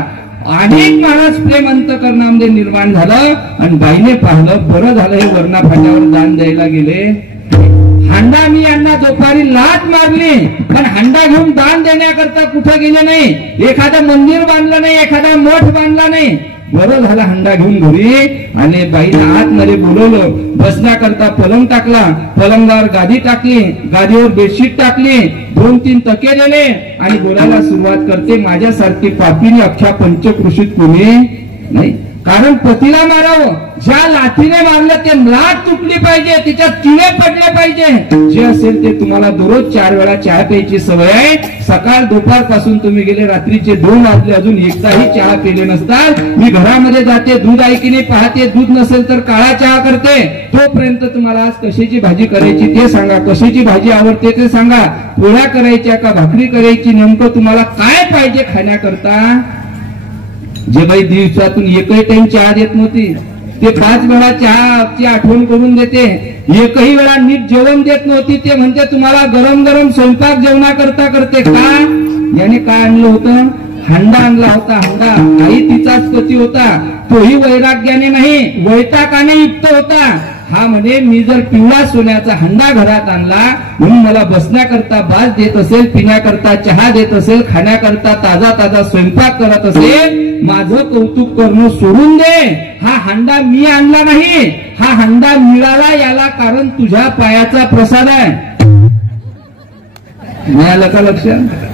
अनेक महाराज प्रेम अंतकरणामध्ये निर्माण झालं. आणि बाईने पाहिलं, बरं झालं हे वरणा फाट्यावर दान द्यायला गेले. हंडा मी यांना दुपारी लाट मारली, पण हंडा घेऊन दान देण्याकरता कुठं गेले नाही, एखादं मंदिर बांधलं नाही, एखादा मठ बांधला नाही. बरं झालं हंडा घेऊन घरी आणि बाईला आतमध्ये बोलवलं. बसण्याकरता पलंग टाकला, पलंगावर गादी टाकली, गादीवर बेडशीट टाकली, 2-3 तके दिले आणि बोलायला सुरुवात करते. माझ्यासारखी पापीने अख्ख्या पंचकृषीत कोणी नाही. कारण पतीला मारावं, ज्या लाथीने मारलं ते लाथ तुटली पाहिजे, तिच्यात किडे पडले पाहिजे. जे असेल ते तुम्हाला दररोज 4 वेळा चहा प्यायची सवय आहे. सकाळ दुपार पासून तुम्ही गेले, रात्रीचे 2 वाजले, अजून एकदाही चहा पिले नसतात. मी घरामध्ये जाते, दूध ऐकीने पाहते, दूध नसेल तर काळा चहा करते. तोपर्यंत तुम्हाला आज कशाची भाजी करायची ते सांगा, कशाची भाजी आवडते ते सांगा, पोळ्या करायच्या का भाकरी करायची, नेमकं तुम्हाला काय पाहिजे खाण्याकरता. जे बाई दिवसातून एकही टाइम चहा देत नव्हती, ते 5 वेळा चहाची आठवण करून देते. एकही वेळा नीट जेवण देत नव्हती, ते म्हणते तुम्हाला गरम गरम स्वयंपाक जेवणाकरता करते. का? याने काय आणलं होतं? हंडा आणला होता. हंडा आई तिचाच पती होता, तोही वैराग्याने नाही वैतागाने युक्त होता. हा म्हणे मी जर पिवळा सोन्याचा हंडा घरात आणला म्हणून मला बसण्याकरता बाज देत असेल, पिण्याकरता चहा देत असेल, खाण्याकरता ताजा ताजा स्वयंपाक करत असेल, माझं कौतुक करणं सोडून दे. हा हंडा मी आणला नाही, हा हंडा मिळाला याला कारण तुझ्या पायाचा प्रसाद आहे. मिळालं का लक्षात?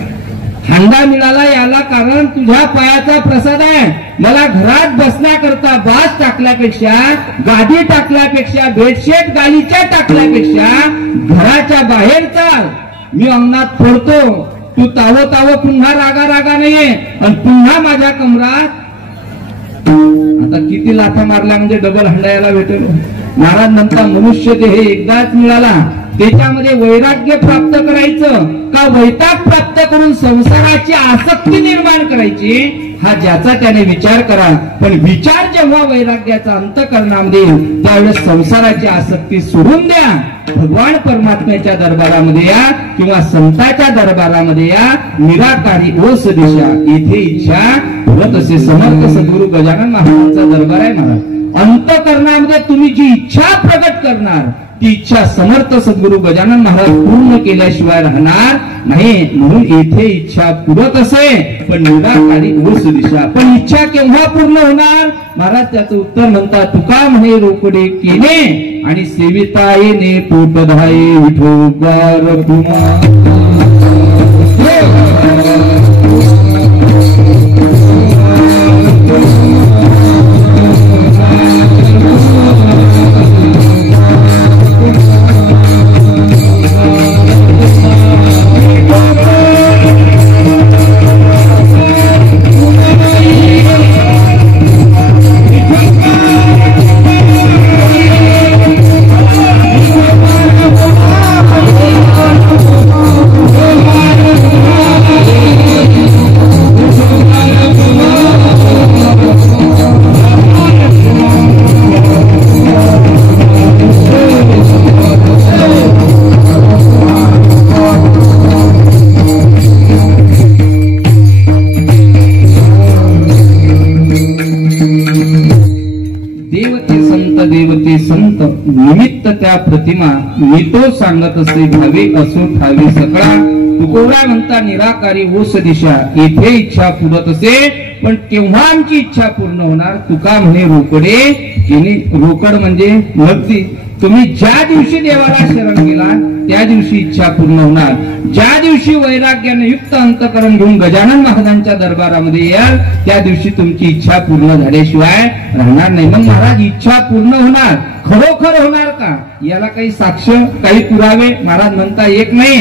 हंडा मिळाला याला कारण तुझ्या पायाचा प्रसाद आहे. मला घरात बसण्याकरता बाज टाकल्यापेक्षा, गादी टाकल्यापेक्षा, बेडशीट गालीच्या टाकल्यापेक्षा घराच्या बाहेर चाल, मी अंगणात पडतो, तू तावो पुन्हा रागा नाहीये आणि पुन्हा माझ्या कमरात. आता किती लाथा मारल्या म्हणजे डबल हंडा याला भेटेल. महाराज म्हणता मनुष्य देह एकदाच मिळाला, त्याच्यामध्ये वैराग्य प्राप्त करायचं का वैताग प्राप्त करून संसाराची आसक्ती निर्माण करायची, हा ज्याचा त्याने विचार करा. पण विचार जेव्हा वैराग्याचा अंतःकरणामध्ये येईल त्यावेळेस संसाराची आसक्ती सोडून द्या. भगवान परमात्म्याच्या दरबारामध्ये या किंवा संतांच्या दरबारामध्ये या. निराकारी ओस दिशा येथे इच्छा होत असे. समर्थ सद्गुरु गजानन महाराजांचा दरबार आहे महाराज. अंतःकरणामध्ये तुम्ही जी इच्छा प्रगट करणार ती इच्छा समर्थ सद्गुरु गजानन महाराज पूर्ण केल्याशिवाय राहणार नाही. म्हणून येथे इच्छा पुरत असे पण निराकारी ओस दिशा. पण इच्छा केव्हा पूर्ण होणार महाराज? त्याचं उत्तर म्हणतात, तुका म्हणे रोकडे केले आणि सेविता येणे पोटधाये विठोबार कुमार. निमित्त त्या प्रतिमा मी तो सांगत असे भावे असो ठावे सकळा. तुकोबरा म्हणता निराकारी ओस दिशा, इथे इच्छा पुरत असे पण केव्हा आमची इच्छा पूर्ण होणार? तुका म्हणे रोकडे, रोकड म्हणजे भक्ती. तुम्ही ज्या दिवशी देवाला शरण गेला त्या दिवशी इच्छा पूर्ण होणार. ज्या दिवशी वैराग्याने युक्त अंतकरण घेऊन गजानन महाराजांच्या दरबारामध्ये याल त्या दिवशी तुमची इच्छा पूर्ण झाल्याशिवाय राहणार नाही. मग महाराज इच्छा पूर्ण होणार, खरोखर होणार का? याला काही साक्ष, काही पुरावे? महाराज म्हणता एक नाही,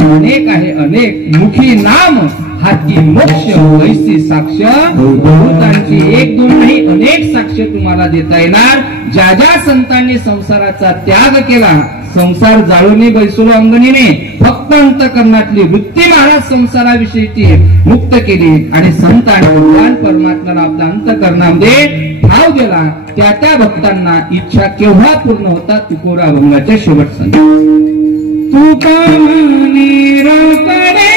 अनेक आहे, अनेक. मुखी नाम हाती मोक्ष, वैसी साक्ष बहुतांची. एक दोन नाही, अनेक साक्ष तुम्हाला देता येणार. ज्या ज्या संतांनी संसाराचा त्याग केला, संसार जाळून बैसलो अंगणीने, फक्त अंतकरणातली वृत्ती महाराज संसाराविषयीची मुक्त केली आणि संतांनी भगवान परमात्म्याला आपल्या अंतकरणामध्ये ठाव दिला. त्या त्या भक्तांना इच्छा केव्हा पूर्ण होतात? तुकोबरा अभंगाचे शेवट सांग. तुका म्हणे रोकडे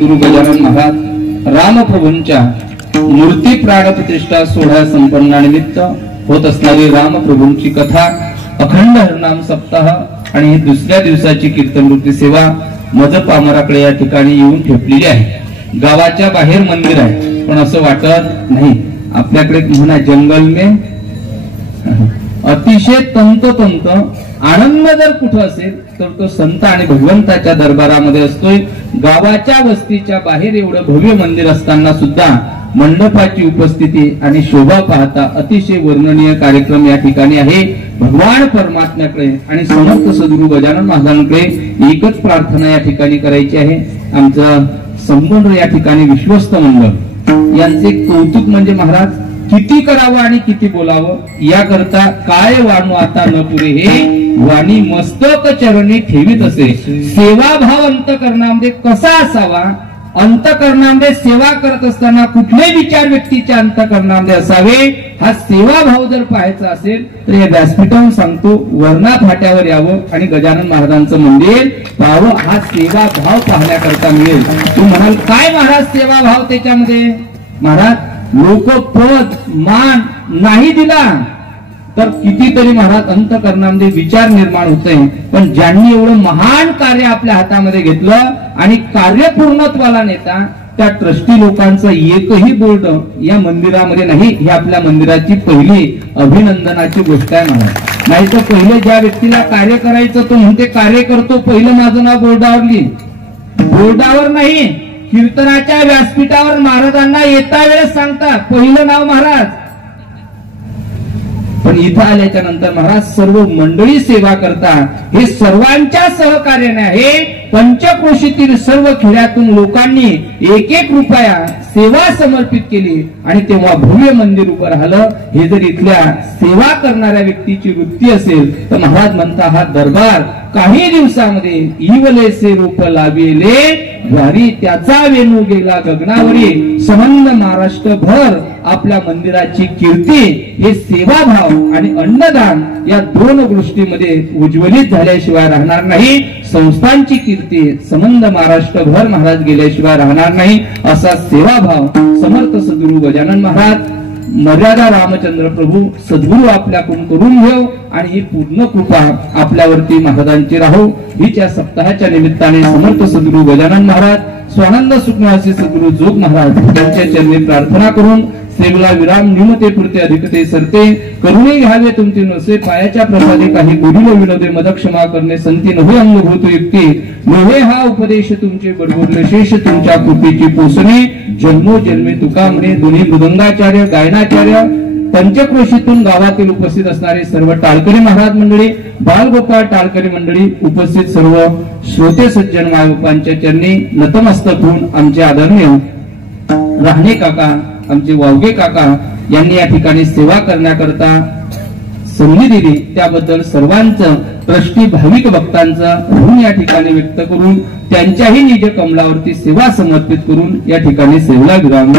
सद्गुरु गजानन महाराज रामप्रभूंच्या मूर्ती प्राण प्रतिष्ठा सोहळा संपन्नानिमित्त होत असणारी रामप्रभूंची कथा, अखंड हरिनाम सप्ताह आणि दुसऱ्या दिवसाची कीर्तनवृत्ती सेवा मजपामराकडे या ठिकाणी येऊन ठेपलेली आहे। गावाच्या बाहेर मंदिर आहे, पण असं वाटत नाही। आपल्याकडे म्हणा जंगल में अतिशय तंतोतंत आनंद जर कुठं असेल तर तो संत आणि भगवंताच्या दरबारामध्ये असतोय। गावाच्या वस्तीच्या बाहेर एवढं भव्य मंदिर असताना सुद्धा मंडपाची उपस्थिती आणि शोभा पाहता अतिशय वर्णनीय कार्यक्रम या ठिकाणी आहे। भगवान परमात्म्याकडे आणि समर्थ सद्गुरु गजानन महाराजांकडे एकच प्रार्थना या ठिकाणी करायची आहे। आमचं संपूर्ण या ठिकाणी विश्वस्त मंडळ यांचे कौतुक म्हणजे महाराज किती करावं आणि किती बोलावं, याकरता काय वाणू आता न पुरे हे वाणी मस्तक चरणी ठेवीत असे। सेवाभाव अंतकरणामध्ये कसा असावा, अंतकरणामध्ये सेवा करत असताना कुठले विचार व्यक्तीच्या अंतकरणामध्ये असावे, हा सेवाभाव जर पाहायचा असेल तर या व्यासपीठावर सांगतो वर्णा फाट्यावर यावं आणि गजानन महाराजांचं मंदिर पाहावं। हा सेवाभाव पाहण्याकरता मिळेल। तू म्हणाल काय महाराज सेवाभाव त्याच्यामध्ये? महाराज लोक पद मान नाही दिला तर कितीतरी महाराज अंतकरणामध्ये विचार निर्माण होते, पण ज्यांनी एवढं महान कार्य आपल्या हातामध्ये घेतलं आणि कार्य पूर्णत्वाला नेता त्या ट्रस्टी लोकांचं एकही बोर्ड या मंदिरामध्ये नाही। ही आपल्या मंदिराची पहिली अभिनंदनाची गोष्ट आहे महाराज। नाही तर पहिले ज्या व्यक्तीला कार्य करायचं तो म्हणते कार्य करतो, पहिलं माझं नाव बोर्डावर लिही। बोर्डावर नाही, कीर्तनाच्या व्यासपीठावर महाराजांना येता वेळेस सांगतात पहिलं नाव महाराज। पण इथं आल्याच्या नंतर महाराज सर्व मंडळी सेवा करता, हे सर्वांच्या सहकार्याने आहे। पंचक्रोशीतील सर्व खेड्यातून लोकांनी एक एक रुपया सेवा समर्पित केली आणि तेव्हा भव्य मंदिर उभं राहिलं। हे जर इथल्या सेवा करणाऱ्या व्यक्तीची वृत्ती असेल तर महाराज म्हणता हा दरबार काही दिवसामध्ये इवलेसे रूप लाविले वारी, त्याचा वेणू गेला गगनावरी। संबंध महाराष्ट्रभर आपल्या मंदिराची कीर्ती हे सेवाभाव आणि अन्नदान या दोन गोष्टीमध्ये उज्ज्वलित झाल्याशिवाय राहणार नाही। संस्थांची कीर्ती संबंध महाराष्ट्रभर महाराज गेल्याशिवाय राहणार नाही। असा सेवाभाव समर्थ सद्गुरु गजानन महाराज मर्यादा रामचंद्र प्रभू सद्गुरु आपल्याकडून करून घेऊ आणि ही पूर्ण कृपा आपल्यावरती महाराजांची राहो। हिच्या सप्ताहाच्या निमित्ताने समर्थ सद्गुरु गजानन महाराज स्वानंद सुखनिवासी सद्गुरु जोग महाराज यांच्या चरणी प्रार्थना करून सेवेला विराम निमते पुरते अधिकते सरते करुणे घ्यावे तुमचे नसे। पायाच्या प्रसादे काही गोडील विनोदे मद क्षमा करणे संती नव्हे अंगभूत युक्ती नव्हे हा उपदेश तुमचे बडबडले शेष तुमच्या कृपेची पोसणे। जन्मोजन्मी तुका म्हणे दोन्ही मृदंगाचार्य गायनाचार्य पंचक्रोशीतून गावातील उपस्थित असणारे सर्व टाळकरी महाराज मंडळी, बालगोपाळ टाळकरी मंडळी, उपस्थित सर्व श्रोते सज्जन मायबापांच्या चरणी नतमस्तक होऊन आमचे आदरणीय राहणे काका, आमचे वावगे काका यांनी या ठिकाणी सेवा करण्याकरता संधी दिली, त्याबद्दल सर्वांचं ट्रस्टी भाविक भक्तांचं ऋण या ठिकाणी व्यक्त करून त्यांच्याही निज कमलावरती सेवा समर्पित करून या ठिकाणी सेवेला विराम